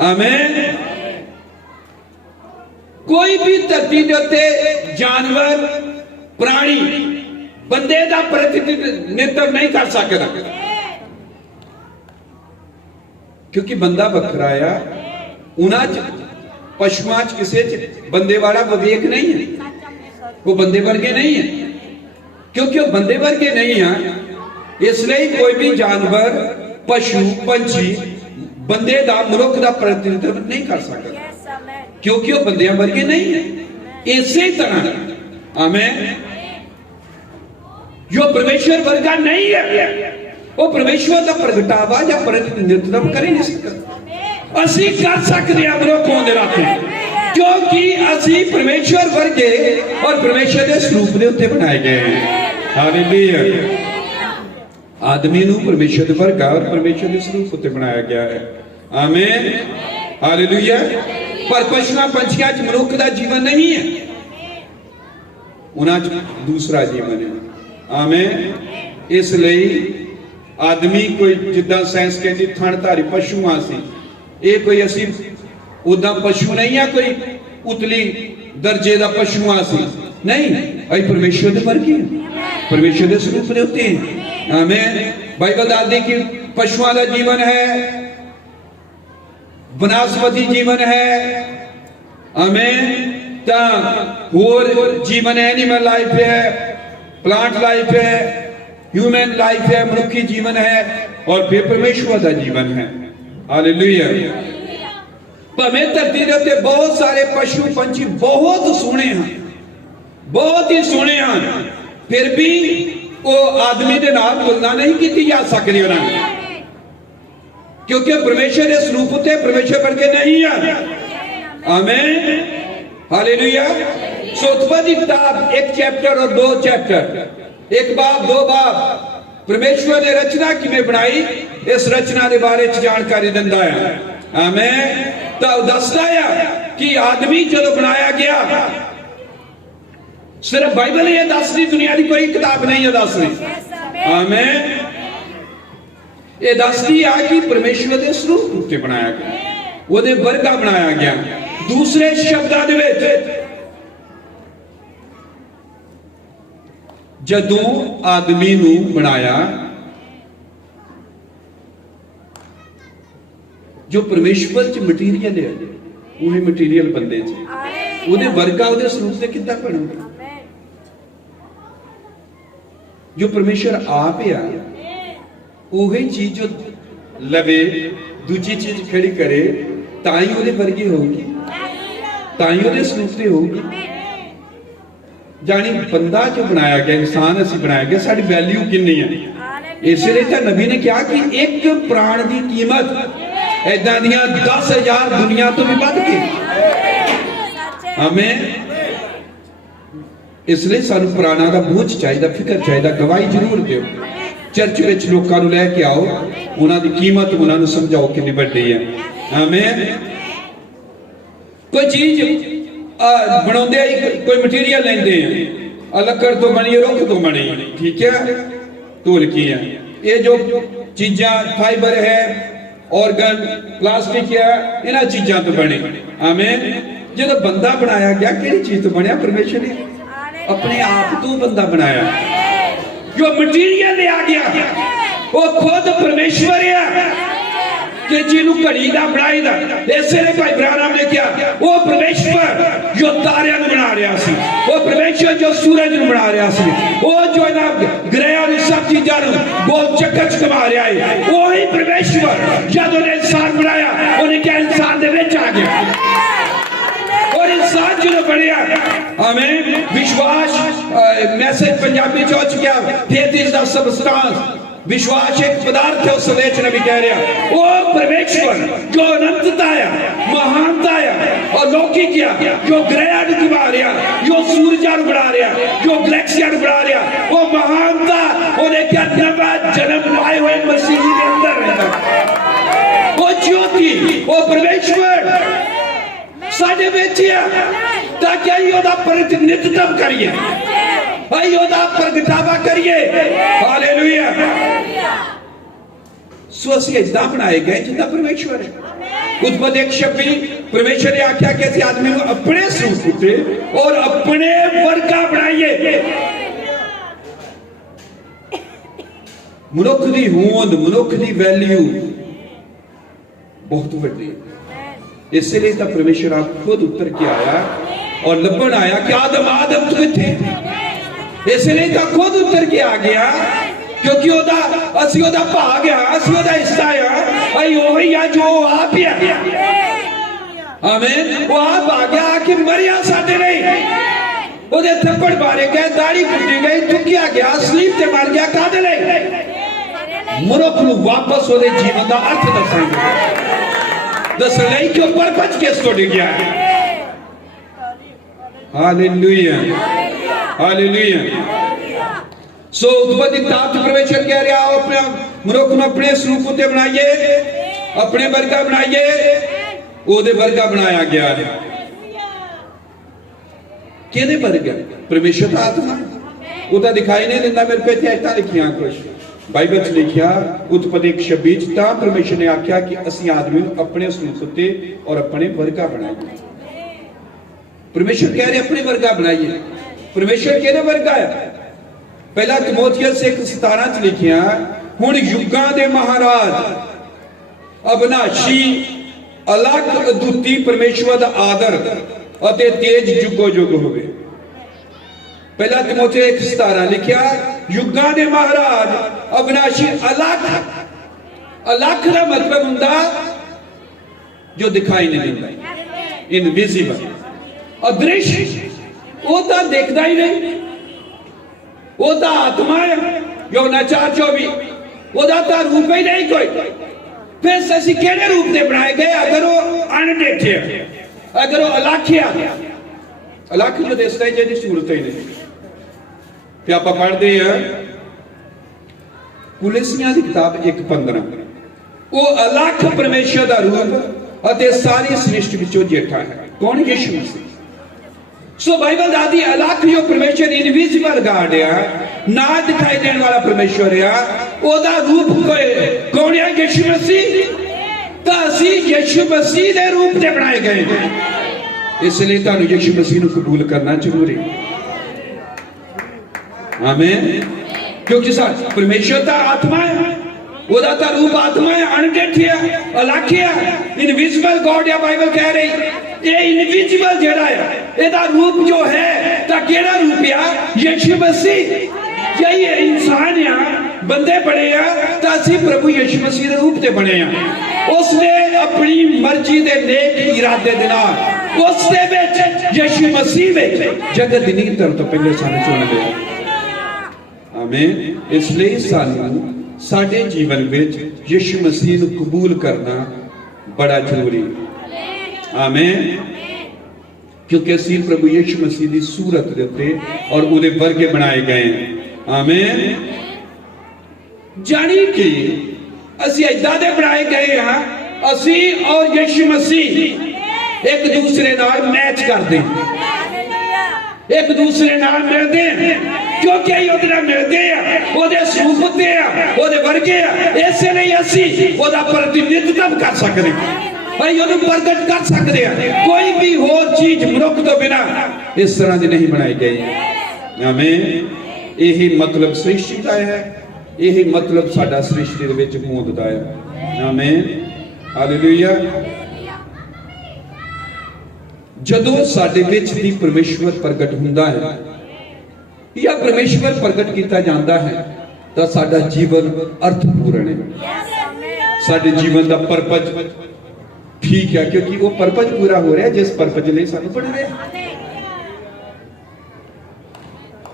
आमीन। कोई भी धरती के उत्ते जानवर प्राणी बंदे का प्रतिनिधित्व नहीं कर सकता, क्योंकि बंदा बखरा आ, उन्हां पशुआं किसे बंदे वाला विवेक नहीं है, वो बंदे वर्गे नहीं है, क्योंकि वो बंदे वर्गे नहीं है। इसलिए कोई भी जानवर पशु पंछी बंदे का मनुख का प्रतिनिधित्व नहीं कर सकता, क्योंकि वो बंदियां वर्गे नहीं है। इसी तरह आमीन जो परमेश्वर वर्गा नहीं है, वो परमेश्वर का प्रगटावा या प्रतिनिधित्व कर ही नहीं सकता। असी कर सकते हैं मनुख होने राते, क्योंकि असी परमेश्वर वर्गे और परमेश्वर के स्वरूप के उत्ते बनाए गए हैं। हालेलुया। आदमी नू परमेश्वर के वर्ग और परमेश्वर के स्वरूप उत्ते बनाया गया है। आमीन हालेलुया। पर पशुआं पंछियां च मनुख का जीवन नहीं है, उन्हां च दूसरा जीवन है। आमीन। इसलिए आदमी कोई जिदा साइंस कहती थणधारी पशुआं सी, ये कोई असी उदा पशु नहीं है, कोई उतली दर्जे का पशुआं सी नहीं, अभी परमेश्वर के वर्गे परमेश्वर के स्वरूप के उत्ते हैं। आमीन। बाइबल दसदी कि पशुआं का जीवन है, वनस्पति जीवन है। आमीन। होर जीवन एनिमल लाइफ है, प्लांट लाइफ है, ह्यूमन लाइफ है, मनुष्य जीवन है, और फिर परमेश्वर का जीवन है। हालेलुया। भावें धरती के उत्ते बहुत सारे पशु पंछी बहुत सोहने हैं, बहुत ही सोहने हैं, फिर भी वो आदमी के नाल तुलना नहीं की जा सकती उन्होंने, क्योंकि परमेश्वर के स्वरूप उत्ते परमेश्वर वर्गे नहीं है। आमीन हालेलुया। सो उत्पत्ति किताब 1 चैप्टर और 2 चैप्टर, 1 बाब 2 बाब परमेश्वर ने रचना किवें बनाई इस रचना के बारे में जानकारी दिंदा है। आमीन। तो दसदा है कि आदमी जब बनाया गया, सिर्फ बाइबल ये दसदी, दुनिया की कोई किताब नहीं है दसदी। आमीन। ये दसदी है कि परमेश्वर के स्वरूप उत्ते बनाया गया, ਉਹਦੇ ਵਰਗਾ ਬਣਾਇਆ ਗਿਆ। दूसरे शब्दों जदों आदमी नूं बनाया, जो परमेश्वर च मटीरियल है वही मटीरियल बंदे च उहदे वर्गा उहदे स्वरूप से किद्दां बनूगा। जो परमेश्वर आप है वही चीज जो लवे दूजी चीज खड़ी करे ताई उहदे वर्गी होगी, ताई उहदे स्वरूप से होगी। जानी बंदा जो बनाया गया, इंसान असी बनाया गया, साडी वैल्यू कितनी है। इसलिए तो नबी ने कहा कि एक प्राण की कीमत ऐदां दियां 10,000 दुनिया तो भी बढ़ के। हमें इसलिए सानू प्राणा का बोझ चाहिए, फिक्र चाहिए, गवाही जरूर दो। चर्च विच लोकां नूं लैके आओ, उन्हां दी कीमत उन्हां नूं समझाओ कितनी वड्डी है। हमें कोई चीज बनाउंदे कोई मटीरियल लेंदे हैं, लकड़ तो बनी, रुख तो बनी, ठीक है, ढोलकी है, ये जो चीजां फाइबर है, ऑर्गन, प्लास्टिक है, इन्हां चीजां तो बने। हमें जो बंदा बनाया गया किहड़ी चीज तो बनया? परमेश्वर ने अपने आप तो बंदा बनाया, जो मटीरियल ले आ गया वो खुद परमेश्वर है कि जिन्हों घड़ी का बनाई दा। इसलिए भाई ब्राह्मण ने क्या, वो परमेश्वर जो तारियां बना रहा सी, वो परमेश्वर जो सूरज बना रहा सी, वो जो ग्रहों की सब चीजों गोल चक्कर च घुमा रहा है, वही परमेश्वर जब उन्हें इंसान बनाया उन्हें क्या इंसान दे विच आ गया। और इंसान जो बनया, हमें विश्वास मैसेज पंजाबी च हो चुका, फेथ इज द सबस्टांस, विश्वास एक पदार्थ है। उस संदेश ने भी कह रहा वो परमेश्वर जो अनंतता है, महानता है और लौकिक क्या, जो ग्रह घुमा रहा, जो सूरज बना रहा, जो गैलेक्सिया बना रहा, वो महानता उन्हें क्या नवा जन्म पाए हुए मसीह के अंदर रहता। वो ज्योति, वो परमेश्वर साडे विच है ताकि असीं ओहदा प्रतिनिधित्व करिए, असीं ओहदा प्रगटावा करिए। हालेलुया। सो असीं इदां बनाए गए जिद्दां परमेश्वर है। उत्पत्ति 1:26 परमेश्वर ने आख्या कि असीं आदमी नूं अपने स्वरूप उत्ते और अपने वर्गा बनाइए। मनुख दी होंद, मनुख दी वैल्यू बहुत वड्डी है। इसलिए तो परमेश्वर आप खुद उतर के आया और लभन आया कि आदम आदम तू किथे। इसलिए तो खुद उतर के आ गया क्योंकि ओदा असी ओदा भाग आ, असी ओदा हिस्सा आ, आई ओही आ जो आप ही है। आमीन। वो आप आ गया आके मरिया साडे नहीं, ओदे थप्पड़ मारे गए, दाढ़ी कुटी गई, चुकिया गया, स्लीप ते मर गया, कादे नहीं मनुख नूं वापस ओदे जीवन का अर्थ दसांगे, दसने के ऊपर बच के स्टोर गया है। Hallelujah, hallelujah. सो उत्पत्ति किताब में परमेश्वर कह रहा है अपने मनुख को अपने स्वरूप उत्ते बनाइए, अपने वर्गा बनाइए, ओदे वर्गा बनाया गया है। किहदे वर्गा? परमेश्वर का आत्मा उदा दिखाई नहीं देता। मेरे पे ऐसा लिखिया कुछ बाइबल च लिखिया उत्पत्ति 1:26 तां परमेश्वर ने आख्या कि असीं आदमी नूं अपने स्वरूप उत्ते और अपने वर्गा बनाइए। परमेश्वर कह रहे अपने वर्गा बनाइए। परमेश्वर किहदे वर्गा है? पहला तिमोथियुस 1:17 च लिखिया हुण युगां दे महाराज अविनाशी अलग अदुੱਤੀ परमेश्वर दा आदर अते तेज जुगो जुग होवे। पहला तिमोथियुस 1:17 लिखिया युगां दे महाराज अविनाशी अलग, अलग का मतलब हुंदा जो दिखाई नहीं देता, इनविजिबल, अदृश्य, वो तो देखता ही नहीं, वो तो आत्मा है। यूहन्ना 4:24 ओदा तो रूप ही नहीं कोई। फिर असीं किहड़े रूप दे बनाए गए? अगर वो अनडेठे, अगर वो अलग है, अलग जो दिसदा है जिहदी सूरत ही नहीं। फिर आप पढ़ते हैं कुलसियां की किताब 1:15 वो अलग परमेश्वर का रूप अते सारी सृष्टि विचों जेठा है। कौन? यीशु मसीह। सो बाइबल दादी अलग जो परमेश्वर इनविजिबल गॉड है, ना दिखाई देने वाला परमेश्वर है, ओदा रूप कौन है? यीशु मसीह। तो असी यीशु मसीह के रूप से बनाए गए, इसलिए तुहानू यीशु मसीह को कबूल करना जरूरी। आमीन। क्योंकि परमेश्वर दा आत्मा है, ओदा ता रूप आत्मा है, अनडिठिया अलखिया इनविजिबल गॉड या बाइबल कह रही। ये इनविजिबल जेड़ा है एदा रूप जो है ता केड़ा रूप है? यीशु मसीह। यही इंसान या बंदे बने आ ता असी प्रभु यीशु मसीह दे रूप ते बने आ। उसने अपनी मर्जी दे नेक इरादे दे नाल उस दे विच यीशु मसीह विच जगत दी नींह धरन तो पहले सानू चुन लिया। आमीन। इसलिए सानू साडे जीवन विच यीशु मसीह नू कबूल करना बड़ा जरूरी है। आमीन। क्योंकि असी प्रभु यीशु मसीह की सूरत दे उत्ते और उहदे वर्गे बनाए गए हैं। आमीन। जानी कि असी इदां दे बनाए गए हां, असी और यीशु मसीह एक दूसरे नाल मैच करते हैं, एक दूसरे नाल मिलते हैं। क्योंकि ਉਹਦੇ ਨਾਲ ਮਿਲਦੇ ਆ, ਉਹਦੇ ਸਰੂਪ ਤੇ ਆ, ਉਹਦੇ ਵਰਗੇ ਆ, ਇਸੇ ਲਈ ਅਸੀਂ ਉਹਦਾ ਪ੍ਰਤੀਨਿਧਤਵ ਕਰ ਸਕਦੇ ਹਾਂ, ਭਾਈ ਉਹਨੂੰ ਪ੍ਰਗਟ ਕਰ ਸਕਦੇ ਆ। ਕੋਈ ਵੀ ਹੋਰ ਚੀਜ਼ ਮਨੁੱਖ ਤੋਂ ਬਿਨਾ ਇਸ ਤਰ੍ਹਾਂ ਦੀ ਨਹੀਂ ਬਣਾਈ ਗਈ। ਆਮੀਨ। ਇਹੀ ਮਤਲਬ ਸ੍ਰਿਸ਼ਟੀ ਦਾ ਹੈ, ਇਹੀ ਮਤਲਬ ਸਾਡਾ ਸ੍ਰਿਸ਼ਟੀ ਦੇ ਵਿੱਚ ਹੋਂਦ ਦਾ ਹੈ। ਆਮੀਨ। ਹਾਲੇਲੂਇਆ। ਜਦੋਂ ਸਾਡੇ ਵਿੱਚ ਦੀ ਪਰਮੇਸ਼ਵਰ ਪ੍ਰਗਟ ਹੁੰਦਾ ਹੈ या परमेश्वर प्रगट किया जाता है तो साडा जीवन अर्थपूर्ण है, साडे जीवन का परपज ठीक है, क्योंकि वो परपज पूरा हो रहा है जिस परपज लिए सानू बनाया।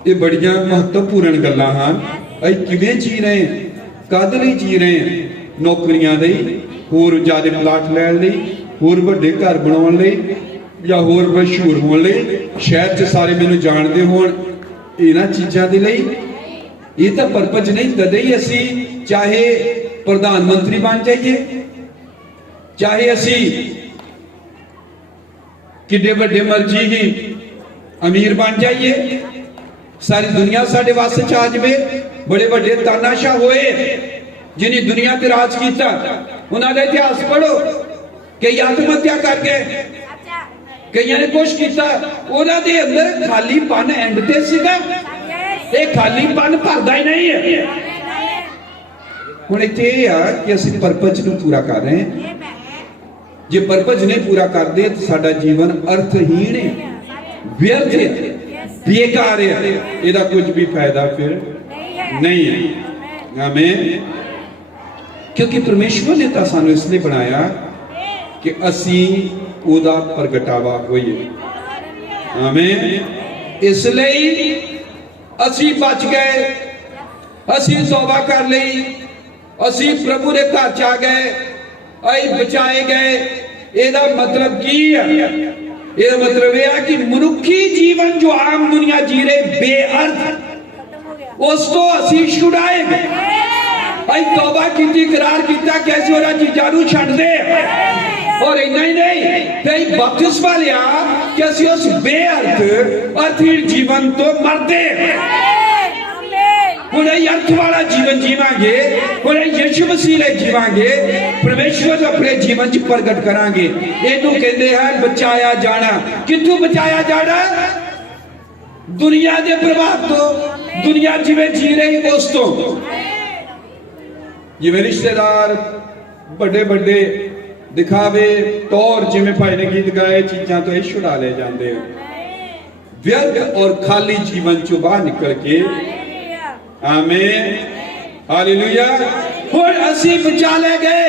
ये बड़ियां महत्वपूर्ण गल्लां हां। असीं किवें जी रहे हैं, काहदे लई जी रहे हैं? नौकरियां लई, होर ज्यादा प्लाट लैण लई, होर वड्डे घर बनाउण लई, या होर मशहूर होण लई, शहर च सारे मैनूं जाणदे होण, इन्हां चीज़ां दे लई। ये तो परपज नहीं। तदे ही असी चाहे प्रधानमंत्री बन जाइए, चाहे असी किड्डे वड्डे मर्जी ही अमीर बन जाइए, सारी दुनिया साडे वास च आ जावे। बड़े बड़े तानाशाह होए जिन्हें दुनिया ते राज किया, उन्हां दा इतिहास पढ़ो। कई आत्महत्या कर गए, कईयां ने कुछ किया, उन्हां दे अंदर खालीपन एंड ते सीगा। ये खालीपन भरदा ही नहीं है। हुण इत्थे ये आ कि असीं परपज नूं पूरा कर रहे हैं। जे परपज नहीं पूरा करदे तो साडा जीवन अर्थहीन है, व्यर्थ है, बेकार है, इहदा कुछ भी फायदा फिर नहीं है। आमीन। क्योंकि परमेश्वर ने तो सानू इसलिए बनाया कि असीं ਉਹਦਾ ਪ੍ਰਗਟਾਵਾ ਹੋਈਏ। ਆਮੀਨ। ਇਸ ਲਈ ਅਸੀਂ ਬਚ ਗਏ, ਅਸੀਂ ਤੌਬਾ ਕਰ ਲਈ, ਅਸੀਂ ਪ੍ਰਭੂ ਦੇ ਘਰ ਚ ਆ ਗਏ, ਅਸੀਂ ਬਚਾਏ ਗਏ। ਇਹਦਾ ਮਤਲਬ ਕੀ ਹੈ? ਇਹਦਾ ਮਤਲਬ ਇਹ ਹੈ ਕਿ ਮਨੁੱਖੀ ਜੀਵਨ ਜੋ ਆਮ ਦੁਨੀਆ ਜੀ ਰਹੇ ਬੇਅਰਥ, ਉਸ ਤੋਂ ਅਸੀਂ ਛੁਡਾਏ ਗਏ। ਅਸੀਂ ਤੌਬਾ ਕੀਤੀ, ਇਕਰਾਰ ਕੀਤਾ ਕਿ ਅਸੀਂ ਉਹਨਾਂ ਚੀਜ਼ਾਂ ਨੂੰ ਛੱਡਦੇ और इन्ना ही नहीं, कई बपतिस्मा लिया कि असी उस बेअर्थ अर्थहीन जीवन तो मरदे। हुण अर्थ वाला जीवन जीवांगे, हुण यीशु मसीह ले जीवांगे, परमेश्वर अपने जीवन च प्रगट करांगे। इहनूं कहंदे हैं बचाया जाना। कित्थों बचाया जाना? दुनिया के प्रभाव तो, दुनिया जिवें जी रही उस तो। जिवें रिश्तेदार बड़े बड़े दिखावे तौर जिमें भाई ने गीत गाए चीज़ां तो छुड़ा ले जाते हैं। व्यर्थ और खाली जीवन चो बाहर निकल के, आमीन, हालेलुया, हुण असी बचा ले गए,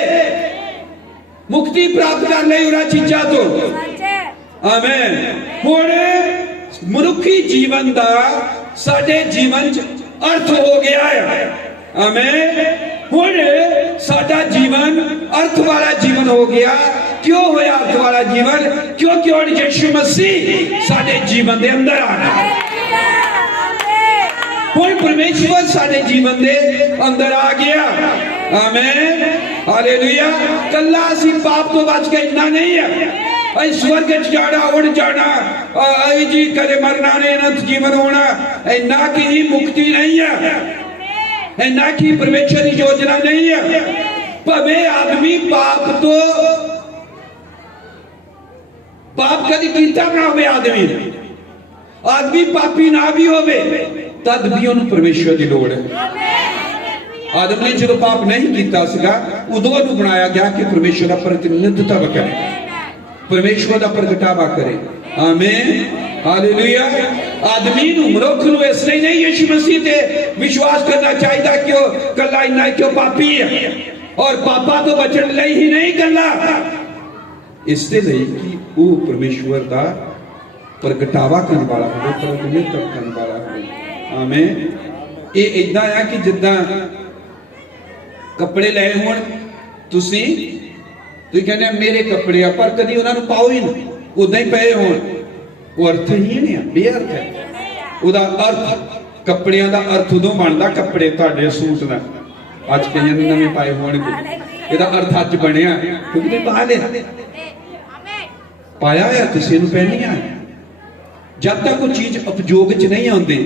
मुक्ति प्राप्त कर ले उन्हां चीज़ां तो। आमीन। हुण मनुखी जीवन दा साडे जीवन च अर्थ हो गया है। आमीन। हुण साडा जीवन अर्थ वाला जीवन हो गया। क्यों होया अर्थ वाला जीवन? क्योंकि हुण यीशु मसीह साडे जीवन दे अंदर आ गया। हुण परमेश्वर साडे जीवन दे अंदर आ गया। आमीन, हालेलुया। कल्ला असीं पाप तो बच के इन्ना नहीं है, असीं स्वर्ग च जाना, उड़ जाना, आई जी कदे मरना नहीं, अनंत जीवन होना, इन्ना की मुक्ति नहीं है, ना की परमेश्वर की योजना नहीं है। भवे आदमी पाप कभी कीता ना हो, आदमी पापी ना भी होवे, तद भी उन्होंने परमेश्वर की लोड़ है। आदम ने जो पाप नहीं किया सीगा उदों उन्होंने बनाया गया कि परमेश्वर का प्रतिनिधित्व करे, परमेश्वर का प्रगटावा करे। आमीन, हालेलुया। आदमी नूं मनुख नूं इसलिए नहीं यीशु मसीह ते विश्वास करना चाहिए कि वह कला इन्ना क्यों पापी है और पापा तो बचन लई ही नहीं कला, इसलिए कि वो परमेश्वर का प्रगटावा करने वाला हो, प्रतिनिधित्व करने वाला हो। आमीन। ये इदा है कि जिदा कपड़े लाए हो तुसी कहने मेरे कपड़े आ, पर कभी उन्होंने पाओ ही ना, उदा ही पे हो, वो अर्थहीन है, बेअर्थ है। उदा अर्थ कपड़िया का अर्थ उदों बनता कपड़े तुहाडे सूट का अज कई ने नवे पाए होणगे, इहदा अर्थ अज बनिया क्योंकि तुसीं पा लिया, पाया है तुसीं नूं पहनिया है। जब तक कोई चीज उपयोग च नहीं आती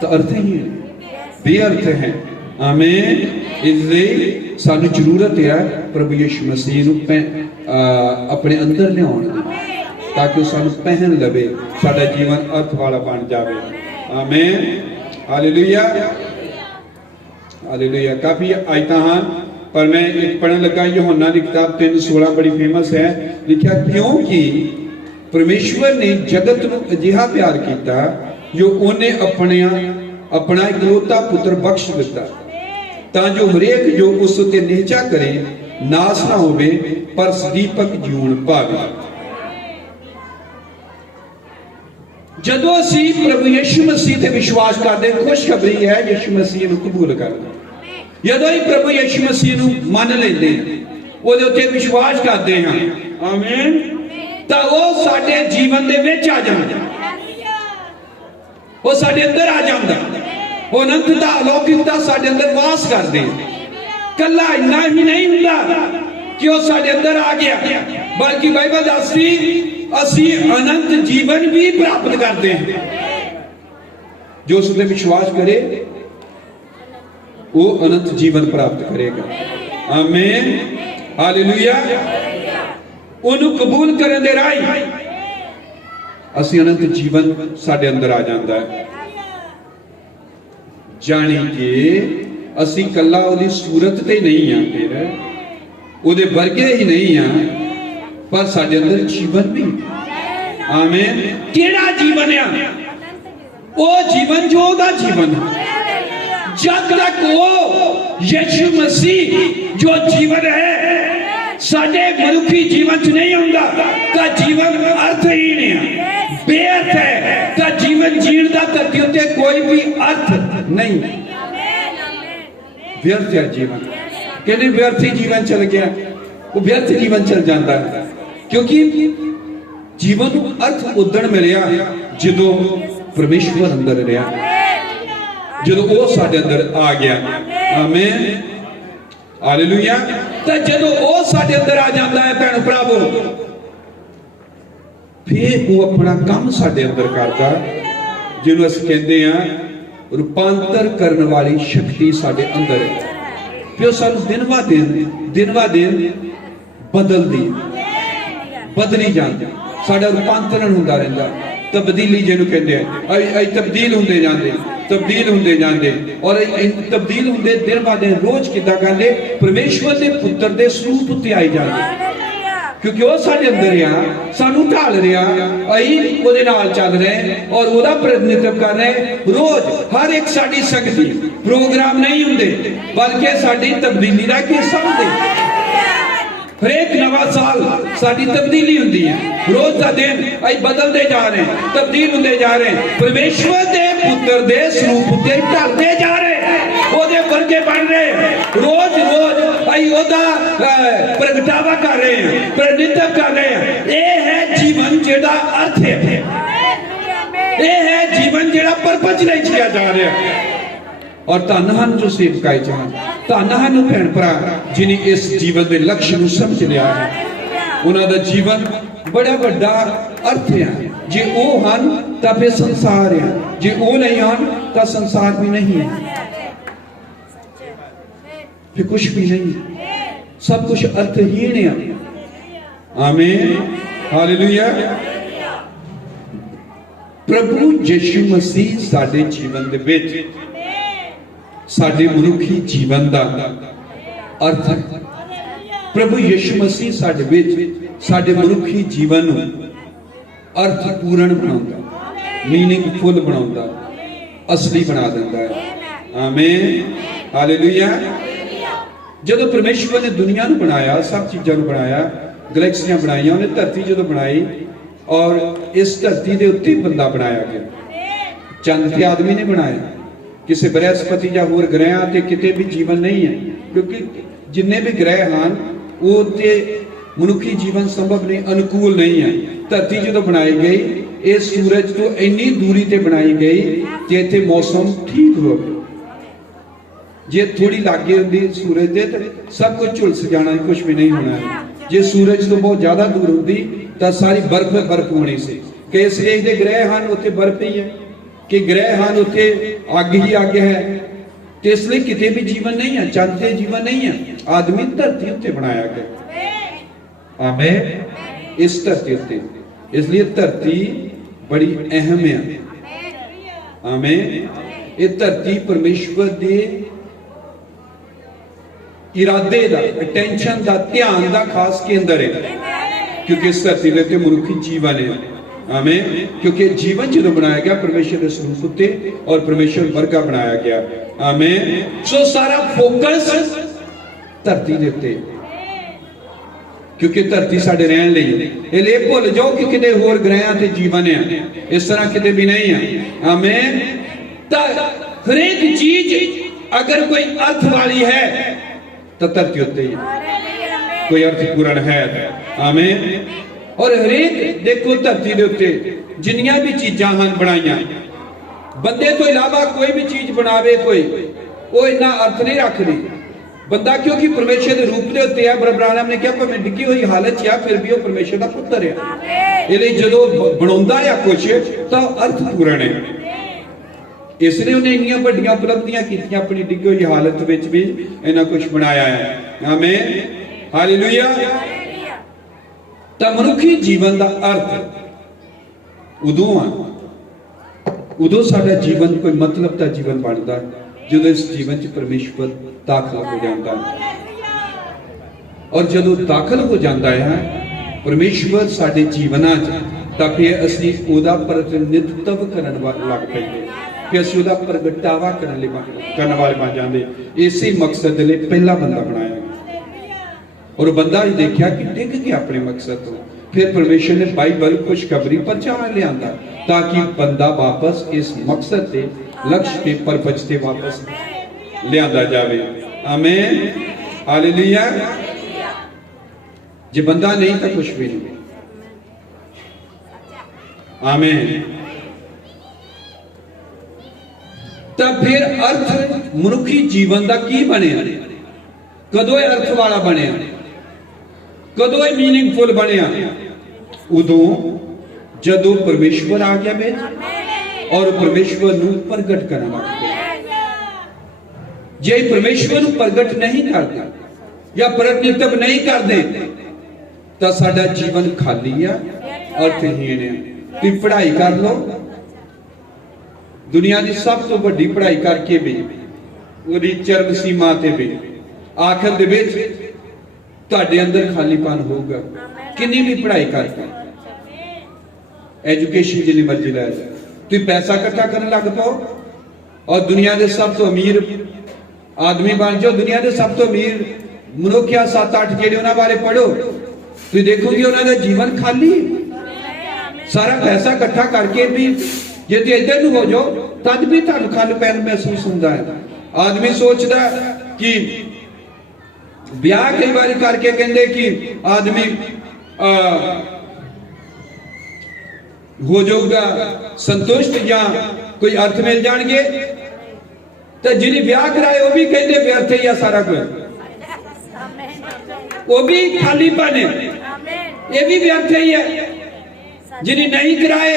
तो अर्थहीन बेअर्थ है। आमीन। इसलिए सानू जरूरत है प्रभु यीशु मसीह नूं अपने अंदर लियाउण दी ताकि सानू पहन लवे, साडा जीवन अर्थ वाला बन जाए। आमीन, हालेलुया, हालेलुया। काफी आयतां हैं पर मैं एक पढ़न लगा यूहन्ना की किताब 3:16 बड़ी फेमस है। लिखा क्योंकि परमेश्वर ने जगत नूं अजिहा प्यार किया जो उन्हें अपना इकलौता पुत्र बख्श दिता तां जो हरेक जो उस उत्ते निहचा करे नाश ना होवे पर सदीपक जीवन पावे। जदों असीं प्रभु यीशु मसीह ते विश्वास करते खुशखबरी है यीशु मसीह नूं कबूल करना। जदों ही प्रभु यीशु मसीह नूं मन लेंदे उहदे उत्ते विश्वास करते हैं, आमीन, तो वो साडे जीवन दे विच आ जांदा, वो साडे अंदर आ जांदा, वो अनंतता अलौकिकता साडे अंदर वास करदे। कला इन्ना ही नहीं हुंदा कि वो साडे अंदर आ गया, बल्कि बाइबल दसदी असीं अनंत जीवन भी प्राप्त करते हैं। जो उस पर विश्वास करे वो अनंत जीवन प्राप्त करेगा। आमीन, हालेलुया। उन्हें कबूल करने दे राही असी अनंत जीवन साडे अंदर आ जाता है। जानी कि असी कला उहदी सूरत ते नहीं हाँ, फिर उहदे वर्गे ही नहीं हाँ, पर साडे अंदर जीवन भी। आमीन। केड़ा जीवन है? वो जीवन जो उहदा जीवन है। जब तक वो यीशु मसीह जो जीवन है साडे मनुखी जीवन च नहीं हुंदा तां जीवन अर्थहीन है, बेअर्थ है, तां जीवन जीण दा धरती उत्ते कोई भी अर्थ नहीं। व्यर्थ है जीवन, कहने व्यर्थ ही जीवन चल गया, वो व्यर्थ जीवन चल जाता है क्योंकि जीवन को अर्थ उदण मिलिया जदों परमेश्वर अंदर रहा, जदों वो साडे अंदर आ गया। आमीन, हालेलुया। तो जदों वो साडे अंदर आ जाता है भैन भरावो, फिर वो अपना काम साडे अंदर करता जिन्हों असीं कहते हैं रूपांतर करने वाली शक्ति साडे अंदर है। फिर सानू दिन ब दिन बदली जाती, साडा रूपांतरण होंदा रहिंदा, तब्दीली जिन्हों कहते हैं तब्दील होंदे जांदे और तब्दील होंदे दिन ब दिन रोज किदा करदे परमेश्वर दे पुत्र दे स्वरूप उत्ते आई जांदे क्योंकि वो साडे अंदर आ, सानू ढाल रहा, असीं उहदे नाल चल रहे और उहदा प्रतिनिधित्व कर रहे। रोज हर एक साडी संगति प्रोग्राम नहीं हुंदे बल्कि साडी तब्दीली दा हिस्सा हुंदे। हर एक नवा साल साडी तब्दीली हुंदी है, रोज का दिन असीं बदलते जा रहे हैं, तब्दील होंदे जा रहे हैं, परमेश्वर दे पुत्र दे स्वरूप उत्ते ढलते जा रहे हैं, ओहदे वर्गे बन रहे हैं। रोज असीं ओहदा प्रगटावा कर रहे हैं, प्रतिनिधित्व कर रहे हैं। ये है जीवन जेड़ा अर्थ है, ये है जीवन जेड़ा परपच नहीं किया जा रहा है। और धन हन जो सेवकाई चाहन, धन हन भैन भरा जिन्हें इस जीवन के लक्ष्य को समझ लिया है, उन्होंने जीवन बड़ा बड़ा अर्थ है। जे वो हन तो फिर संसार है, जे वो नहीं हन तो संसार भी नहीं है, फिर कुछ भी नहीं, सब कुछ अर्थहीन है। आमीन, हालेलुया। प्रभु यीशु मसीह साडे जीवन दे विच साडे मनुखी जीवन दा अर्थ है। प्रभु यीशु मसीह साडे विच साडे मनुखी जीवन नूं अर्थपूर्ण बनाउंदा, मीनिंगफुल बनाउंदा, असली बना दिंदा है। आमीन, हालेलुया। जदों परमेश्वर ने दुनिया नूं बनाया, सब चीज़ां नूं बनाया, गैलेक्सियां बनाईयां, उन्हें धरती जदों बनाई और इस धरती के उत्ते बंदा बनाया गया। चंद ते आदमी ने बनाया, किसी बृहस्पति या होर ग्रहां ते किते भी जीवन नहीं है, क्योंकि जिन्ने भी ग्रह हैं वो ते मनुखी जीवन संभव नहीं, अनुकूल नहीं है। धरती जो बनाई गई ये सूरज तो इन्नी दूरी ते बनाई गई कि इत्थे मौसम ठीक हो। जे थोड़ी लागे होंदी सूरज दे तो सब कुछ झुलस जाना, कुछ भी नहीं होना है। जे सूरज तो बहुत ज्यादा दूर होंदी तो सारी बर्फ होनी सी। कि इस देश के ग्रह हैं उत्थे बर्फ ही है, कि ग्रह हैं उत्थे अग ही अग है, तो इसलिए किते भी जीवन नहीं है, चंद ते जीवन नहीं है। आदमी धरती उत्ते बनाया गया। आमीन, इस धरती उत्ते, इसलिए धरती बड़ी अहम है। आमीन, ये धरती परमेश्वर दे इरादे दा, अटेंशन दा, ध्यान दा खास केंद्र है, क्योंकि इस धरती दे मनुखी जीवन है। आमीन, क्योंकि जीवन जो बनाया गया परमेश्वर के स्वरूप उत्ते और परमेश्वर वर्गा बनाया गया। आमीन, सो सारा फोकस धरती दे उत्ते, क्योंकि धरती साडे रहन लई। इसलिए भुल जाओ कि किते होर ग्रहां ते जीवन है, इस तरह किते भी नहीं है। आमीन, तां हर एक चीज अगर कोई अर्थ वाली है तो धरती उत्ते ही कोई अर्थपूर्ण है। आमीन, और हर एक देखो धरती दे उत्ते जिन्नियां भी चीजां हैं बनाईयां, बंदे तो इलावा कोई भी चीज बनावे कोई, वो इन्ना अर्थ नहीं रखदी। बंदा क्योंकि परमेश्वर के रूप के उत्ते है, ब्रह्म ने कहा भावें डिग्गी हुई हालत है फिर भी वो परमेश्वर का पुत्र है। इसलिए जो बनाउंदा है कुछ तो अर्थपूर्ण है, इसलिए उन्हें इन्नियां वड्डियां उपलब्धियां कीतियां, अपनी डिग्गी हुई हालत में भी इन्ना कुछ बनाया है। आमीन, हालेलुया। तो मनुखी जीवन का अर्थ उदों साडा जीवन कोई मतलब का जीवन बनता जो इस जीवन च परमेश्वर दाखिल हो जाता है। और जदों दाखिल हो जाता है परमेश्वर साडे जीवनां च, तां फिर असीं उहदा प्रतिनिधित्व करन लग पैंदे, फिर असीं उहदा प्रगटावा करन वाले बन जांदे। इसी मकसद लई पहला बंदा बनाया और बंदा ही देखा कि डिग गया अपने मकसद तो। फिर परमेश्वर ने बाइबल खुशखबरी प्रचार लिया ताकि बंदा वापस इस मकसद से, लक्ष्य के परपच से वापस लिया जाए। आमीन, हालेलुया। जे बंदा नहीं तो कुछ भी नहीं। आमीन। तब फिर अर्थ मनुखी जीवन का की बने, कदों अर्थ वाला बने, कदों मीनिंगफुल बनया, उदों जदों परमेश्वर आ गया में और परमेश्वर नूं प्रगट करना लग गया। जे परमेश्वर नूं प्रगट नहीं करता या प्रतिनिधित्व नहीं करते तो साडा जीवन खाली है, अर्थहीन है। तुम पढ़ाई कर लो, दुनिया की सब तो बड़ी पढ़ाई करके भी उहदी चरम सीमा ते भी आखिर दे विच तुहाडे अंदर खालीपन होगा। किन्नी भी पढ़ाई करके, एजुकेशन जिन्नी मर्जी लै जाओ, तुम पैसा इकट्ठा करने लग पाओ और दुनिया के सब तो अमीर आदमी बन जाओ। दुनिया के सब तो अमीर मनुख या 7-8 जेडे उन्हां बारे पढ़ो, तुम देखोगे उन्होंने जीवन खाली। सारा पैसा इकट्ठा करके भी जे तुम इधर हो जाओ तद भी तुहानू खालीपन महसूस होता है। आदमी सोचता कि ब्याह कई बार करके कहते कि आदमी हो जाऊगा संतुष्ट या कोई अर्थ मिल जाएंगे, तो जिन्हें ब्याह कराए वो भी कहते व्यर्थ ही है सारा कुछ, वो भी खालीपन है, ये भी व्यर्थ ही है। जिन्हें नहीं कराए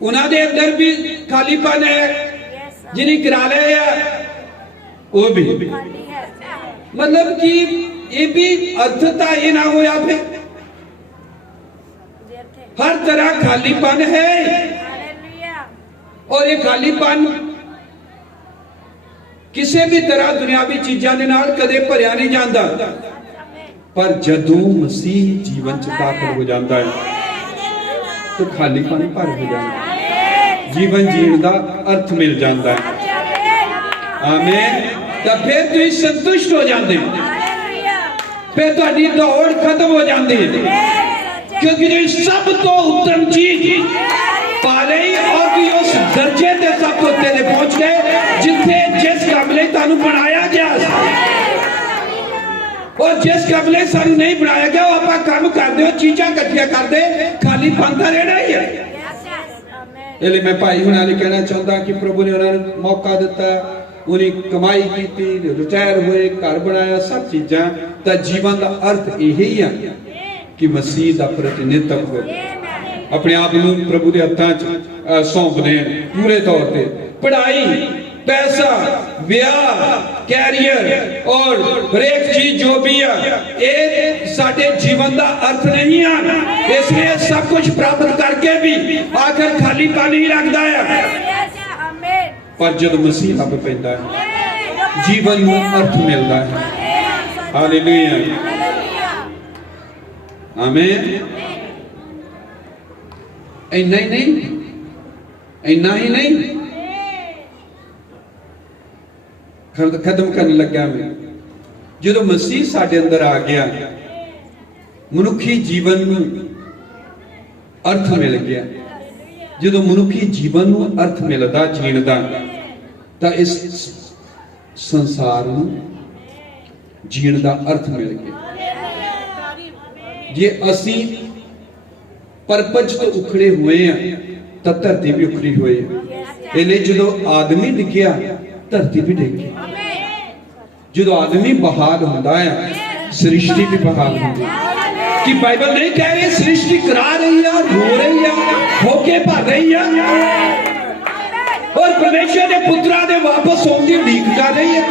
उन्होंने अंदर भी खालीपन है, जिन्हें करा ले वो भी, मतलब कि ये भी अर्थता ये ना हो, या फिर हर तरह खालीपन है। और ये खालीपन किसी भी तरह दुनियावी चीजों के नाल कदे भरिया नहीं जाता, पर जदों मसीह जीवन च दाखिल हो जाता है तो खालीपन भर हो जाता है, जीवन जीण का अर्थ मिल जाता है। आमीन। तो फिर तुम संतुष्ट हो जाते हो, फिर तुहाडी दौड़ खत्म हो जाती है, क्योंकि तुम सब तो उत्तम चीज पा ली और तुम उस दर्जे ते सब तो उत्ते पहुंच गए जिथे जिस काम लई तुहानू बनाया गया। और जिस काम लई सानू नहीं बनाया गया वो आपां काम करदे हो, चीज़ां इकट्ठियां करदे, खाली पंता रहना ही है। इसलिए मैं भाई हुणां नूं कहना चाहता कि प्रभु ने उन्होंने मौका दिता, उन्हें कमाई की, रिटायर हुए, घर बनाया, सब चीज़ां। तो जीवन का अर्थ यही है कि मसीह का प्रतिनिधित्व हो, अपने आप को प्रभु के हत्थों च सौंप दें पूरे तौर पे। पढ़ाई, पैसा, ब्याह, कैरियर और हर एक चीज जो भी है ये साडे जीवन का अर्थ नहीं है। इसलिए सब कुछ प्राप्त करके भी आखिर खाली पानी ही लगता है। पर जब मसीह लग पैंदा है जीवन में अर्थ मिलता है। हालेलुया, आमीन। इन्ना ही नहीं, इन्ना ही नहीं, खत्म करने लगा मैं। जो मसीह साडे अंदर आ गया, मनुखी जीवन में अर्थ मिल गया। जो मनुखी जीवन में अर्थ मिलता जीण का, तो इस संसार में जीण का अर्थ मिल गया। जे असी परपंच तो उखड़े हुए हैं तो धरती भी उखड़ी हुई है। इसलिए जो आदमी डिग्या धरती भी डिग गई। जो आदमी बहाल होता है सृष्टि भी बहाल होती है। कि बाइबल नहीं कह रही सृष्टि करा रही है, रो रही है, होके भर रही है, और परमेश्वर के पुत्रा दे वापस होने की उम्मीद कर रही है।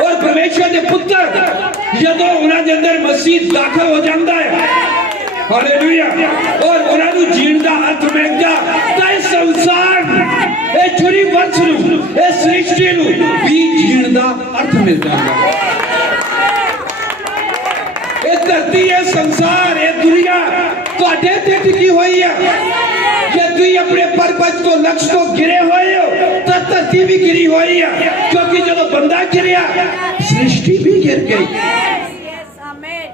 और परमेश्वर के पुत्र जदों उन्होंने अंदर मसीह दाखिल हो जाता है, हालेलुया, और उन्होंने जीण का अर्थ मिलता, तो इस संसार इस यूनिवर्स नूं, इस सृष्टि नूं भी जीण का अर्थ मिल जाता है। ये धरती, ये संसार, ये दुनिया तुहाडे ते टिकी हुई है। जे तुसीं अपने परपंच तो लक्ष्य तो गिरे हुए हो तो धरती भी गिरी हुई है, क्योंकि जब बंदा गिरया सृष्टि भी गिर गई।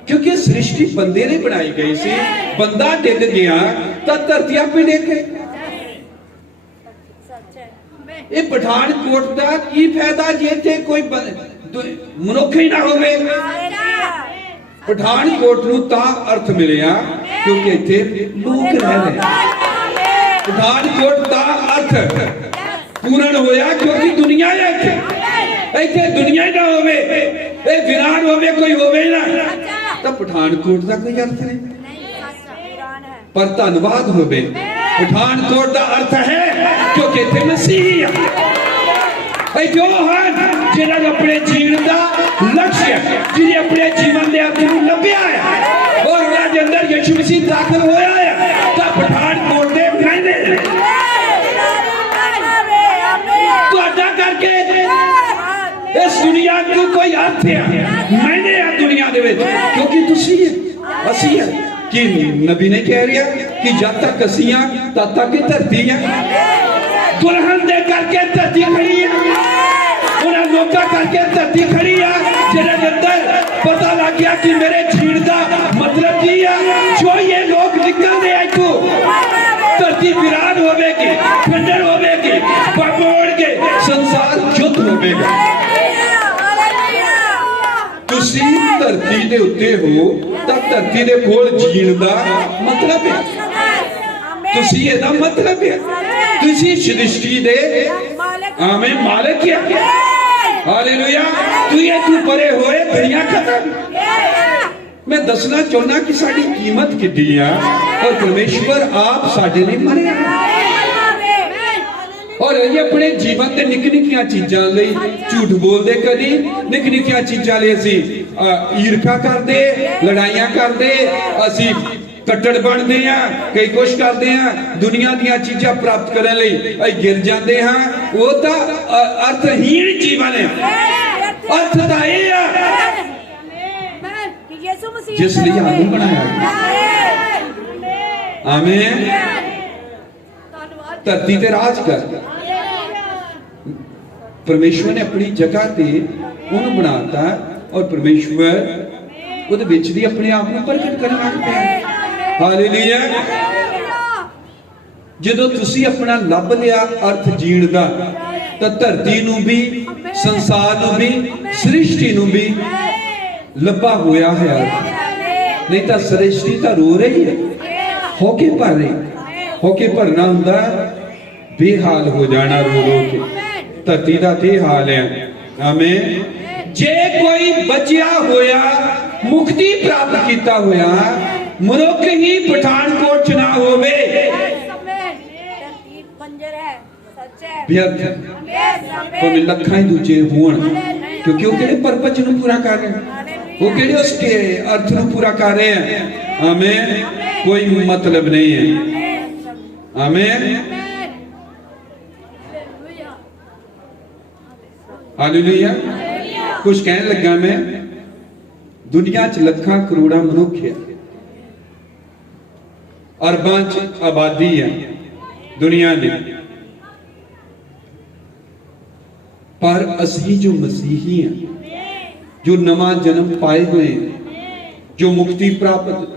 क्योंकि सृष्टि बंदे ने बनाई गई सी, बंदा डिग गया तो धरती भी डिग गई। ये पठानकोट का की फायदा जे इत्थे कोई मनुख ही ना होवे। पठानकोट नूं तां अर्थ मिलिया क्योंकि इत्थे लोग रह रहे। पठानकोट का अर्थ पूर्ण होया क्योंकि दुनिया है इत्थे। इत्थे दुनिया ही ना होवे, ए वीरान होवे, कोई होवे ना, तो पठानकोट का कोई अर्थ नहीं। पर धन्यवाद होवे, पठानकोट का अर्थ है क्योंकि इत्थे मसीह है। जो हैं जिन्हें अपने जीवन का लक्ष्य, जिन्हें अपने जीवन के अर्थ को लभ्या है और उन्हें अंदर यीशु मसीह दाखिल होया है, तो पठानकोट दे कहने तुहाडा करके इस दुनिया को कोई अर्थ है मैंने है दुनिया दे विच, क्योंकि तुसी है, असी है। कि नबी ने कह रहा कि जब तक असी हां तब तक धरती है। दुल्हन दे करके धरती खड़ी है, उन्हें लोका करके धरती खड़ी है, जिन्हें अंदर पता लग गया कि मेरे जीण का मतलब की है। जो ये लोग निकलते हैं तो धरती वीरान होवेगी, खंडर होवेगी, बगोड़ के संसार युद्ध होवेगा। तुसी धरती दे उत्ते हो तब धरती दे कोल जीण दा मतलब है। तुसी एदा मतलब है तुसी सृष्टि दे आमीन मालिक है। हालेलुया। तू ये तू परे होए दुनिया खत्म। मैं दसना चाहना कि साडी कीमत कितनी है और परमेश्वर आप साडे लिए मरे और ये अपने जीवन के निक निकिया चीजा लई झूठ बोलते, कदी निक निकिया चीजा लई असी ईर्खा करते, लड़ाइयां करते, असी कट्टड़ बनते हैं, कई कुछ करते हैं, दुनिया दी चीज़ां प्राप्त करने लई असीं गिर जाते हैं। वो तो अर्थहीन जीवन है। अर्थ तो यह है जिस लिए आदमी बनाया गया। आमीन। धरती ते राज कर, परमेश्वर ने अपनी जगह ते उन्हें बनाता और परमेश्वर उहदे विच दी अपने आप को प्रगट करन लग पिया। हालेलुया। जदों तुसी अपना लभ लिया अर्थ जीण दा, तां धरती नूं भी, संसार नूं भी, सृष्टि नूं भी लभा होया है अर्थ। नहीं तो सृष्टि तो रो रही है, होके भर रही, होके भरना हुंदा बेहाल हो जाना रो रो के। धरती का ते हाल है। आमीन। जे कोई बचिया होया, मुक्ति प्राप्त किया होया, मनुख ही पठानकोट च ना होवे, व्यर्थ भावें लखां ही दूजे होण, क्योंकि वो किहड़े परपज नूं पूरा कर रहे हैं, वो किहड़े उस अर्थ नूं पूरा कर रहे हैं। आमीन। कोई मतलब नहीं है। आमीन। हालेलुया। कुछ कहने लगा मैं, दुनिया च लखां करोड़ां मनुख है, अरबां च आबादी है दुनिया दी, पर असीं जो मसीही हैं, जो नवा जन्म पाए हुए हैं, जो मुक्ति प्राप्त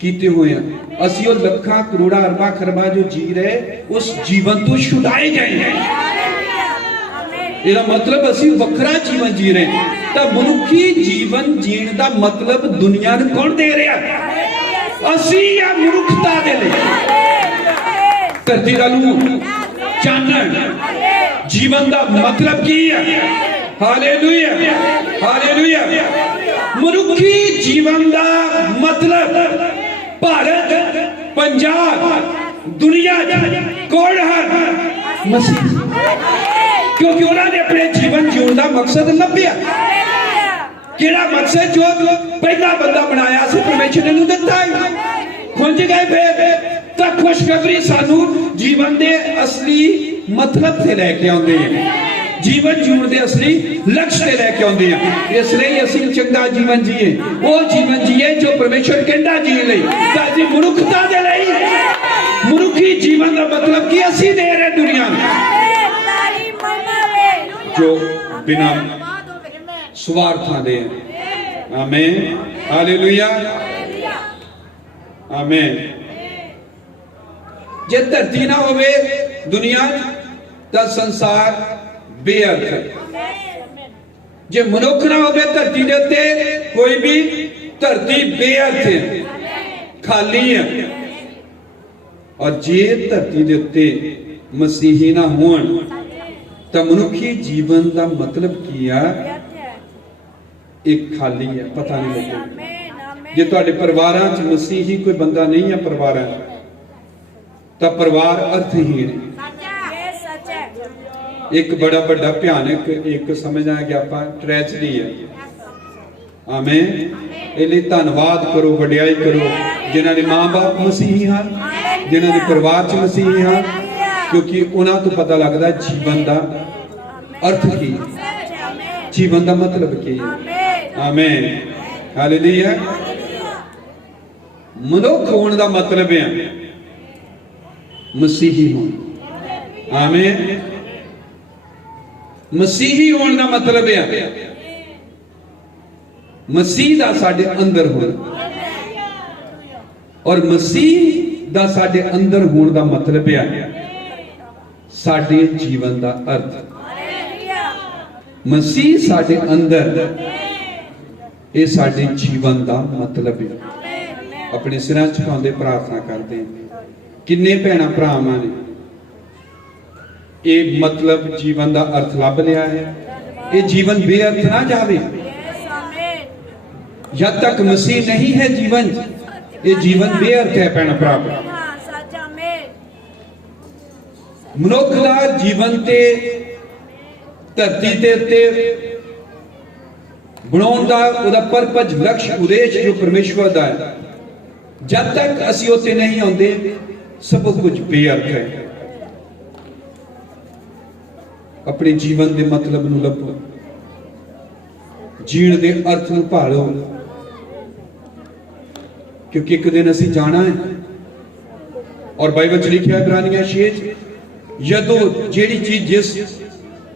कीते हुए हैं, असीं वो लखां करोड़ां अरबां खरबां जो जी रहे उस जीवन तो छुड़ाए गए हैं। ਇਹਦਾ मतलब ਅਸੀਂ ਵੱਖਰਾ जीवन जी रहे हैं। तो मनुखी जीवन जीण ਦਾ मतलब दुनिया ਨੂੰ कौन दे रहा? ਅਸੀਂ या मनुखता दे ਲਈ। धरती ਦਾ ਨੂੰ ਚਾਨਣ जीवन ਦਾ मतलब की है? हालेलुया। हालेलुया। मनुखी जीवन ਦਾ मतलब भारत, पंजाब, दुनिया कौन है? मसीह। क्योंकि उन्होंने अपने जीवन जीवन का मकसद लभ्या। केड़ा मकसद? जो पहला बंदा बनाया से परमेश्वर ने दिता है, खुंज गए फिर तो खुशखबरी सानू जीवन के असली मतलब से लैके आते हैं, जीवन जीवन के असली लक्ष्य से लैके आते हैं। इसलिए असं चंगा जीवन जीए, वो जीवन जीए जो परमेश्वर कहता जीने लई, ताकि मनुखता दे लई। मनुखी जीवन का मतलब कि असीं दे रहे दुनिया जो बिना स्वार्थां दे। आमीन। हालेलुया। आमीन। जे धरती ना होवे दुनिया ता संसार बेअर्थ है। जे मनुख ना होवे धरती दे उत्ते कोई भी धरती बेअर्थ है, खाली है। और जे धरती दे उत्ते मसीही ना होण तो मनुखी जीवन का मतलब की है? एक खाली है, पता नहीं लगता। जे तुहाडे परिवारां च मसीही कोई बंदा नहीं है परिवार, तो परिवार अर्थहीन है। एक बड़ा बड़ा भयानक एक समझना कि आप ट्रेजेडी है। आमीन। इसलिए धन्यवाद करो, वडियाई करो जिन्होंने माँ बाप मसीही हैं, जिन्होंने परिवार च मसीही हैं, क्योंकि उन्होंने तो पता लगता जीवन का अर्थ की, जीवन का मतलब की। आमीन। हालेलुया। मनुख होने का मतलब है मसीही होना। आमीन। मसीही होने का मतलब है मसीह का साडे अंदर होना, और मसीह का साडे अंदर होने का मतलब है साडे जीवन का अर्थ। मसीह साडे अंदर, ये साडे जीवन का मतलब है। अपने सिरां झुकाउंदे प्रार्थना करते हैं। किन्ने भैणां भरावां ने ये मतलब जीवन का अर्थ लभ लिया है? ये जीवन बेअर्थ ना जावे। जब तक मसीह नहीं है जीवन, ये जीवन बेअर्थ है। भैणां भरावां, मनुख का जीवन ते धरती ते उत्ते बनाउण दा ओहदा परपज, लक्ष्य, उद्देश जो परमेश्वर दा है, जब तक असी उत्ते नहीं आते सब कुछ बेअर्थ है। अपने जीवन के मतलब नूं लभो, जीण दे अर्थ नूं भालो, क्योंकि एक दिन असी जाना है। और बाइबल च लिखिया इब्रानियां 6 जदों जिहड़ी चीज जिस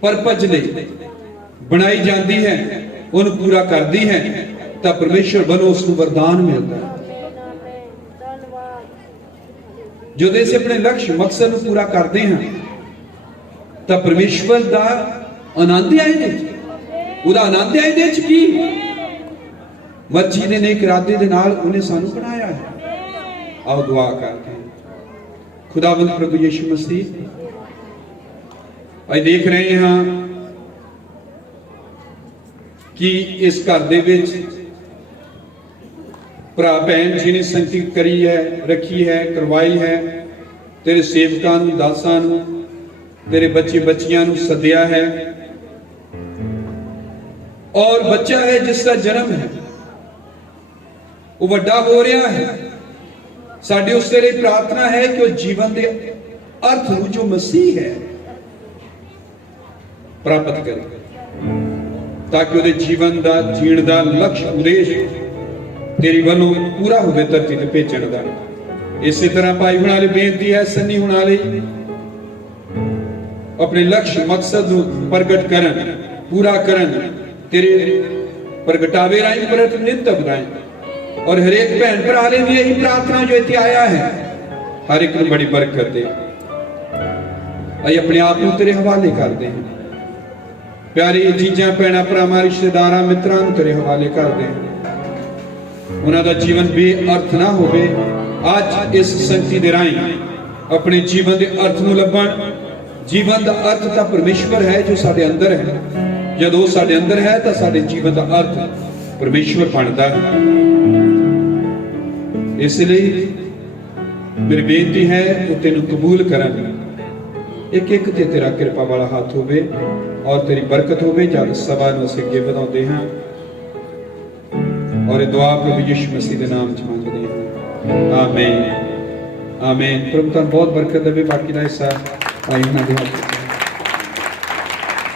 परपज लई बनाई जाती है उन्हें पूरा करती है तो परमेश्वर बनो उसको वरदान मिलता है। जो असीं अपने लक्ष्य मकसद को पूरा करते हैं तो परमेश्वर का आनंद आए, उहदा आनंद आए दे च की मर्जी ने नेक इरादे दे नाल उन्हें सानू बनाया है। आओ दुआ करते हैं। खुदावंद प्रभु यीशु मसीह, अज देख रहे हैं कि इस घर दे विच भरा भैन जिन्हें संगति करी है, रखी है, करवाई है, तेरे सेवकां नूं, दासां नूं, तेरे बच्चे बच्चियां नूं सद्या है। और बच्चा है जिसका जन्म है वो वड्डा हो रहा है। साडी उस तेरे प्रार्थना है कि वह जीवन के अर्थ नूं जो मसीह है प्राप्त करे, ताकि वो जीवन का जीण का लक्ष्य उद्देश्य तेरी वालों पूरा हो धरती ते भेजण दा। इस तरह भाई हुणां लई बेनती है, सन्नी हुणां लई अपने लक्ष्य मकसद नूं प्रगट करन, पूरा करन तेरे प्रगटावे राही, प्रतिनिधित्व राही। और हरेक भैन भरा ले भी यही प्रार्थना जो इत्थे आया है, हर एक बड़ी बरकत दे। असीं अपने आप नूं तेरे हवाले करते हैं। प्यारी चीज़ां भैणां भरावां रिश्तेदारां मित्रां नूं तेरे हवाले करते हैं। उन्हां दा जीवन बेअर्थ ना होवे। अज इस संगति दे राही अपने जीवन के अर्थ नूं लभण। जीवन का अर्थ तो परमेश्वर है जो साडे अंदर है। जदों साडे अंदर है तो साडे जीवन का अर्थ परमेश्वर बनता है। इसलिए मेरी बेनती है कि तेनू कबूल करन, एक एक ते तेरा कृपा वाला हाथ होवे और तेरी बरकत होवे। जब सभा नूं असीं अगे वधाउंदे हां और दुआ प्रभु यीशु मसीह के नाम च मंगदे हां, आमीन आमीन। प्रभु तुहानूं बहुत बरकत देवे। बाकी दा हिस्सा भाई हुणां दे हत्थ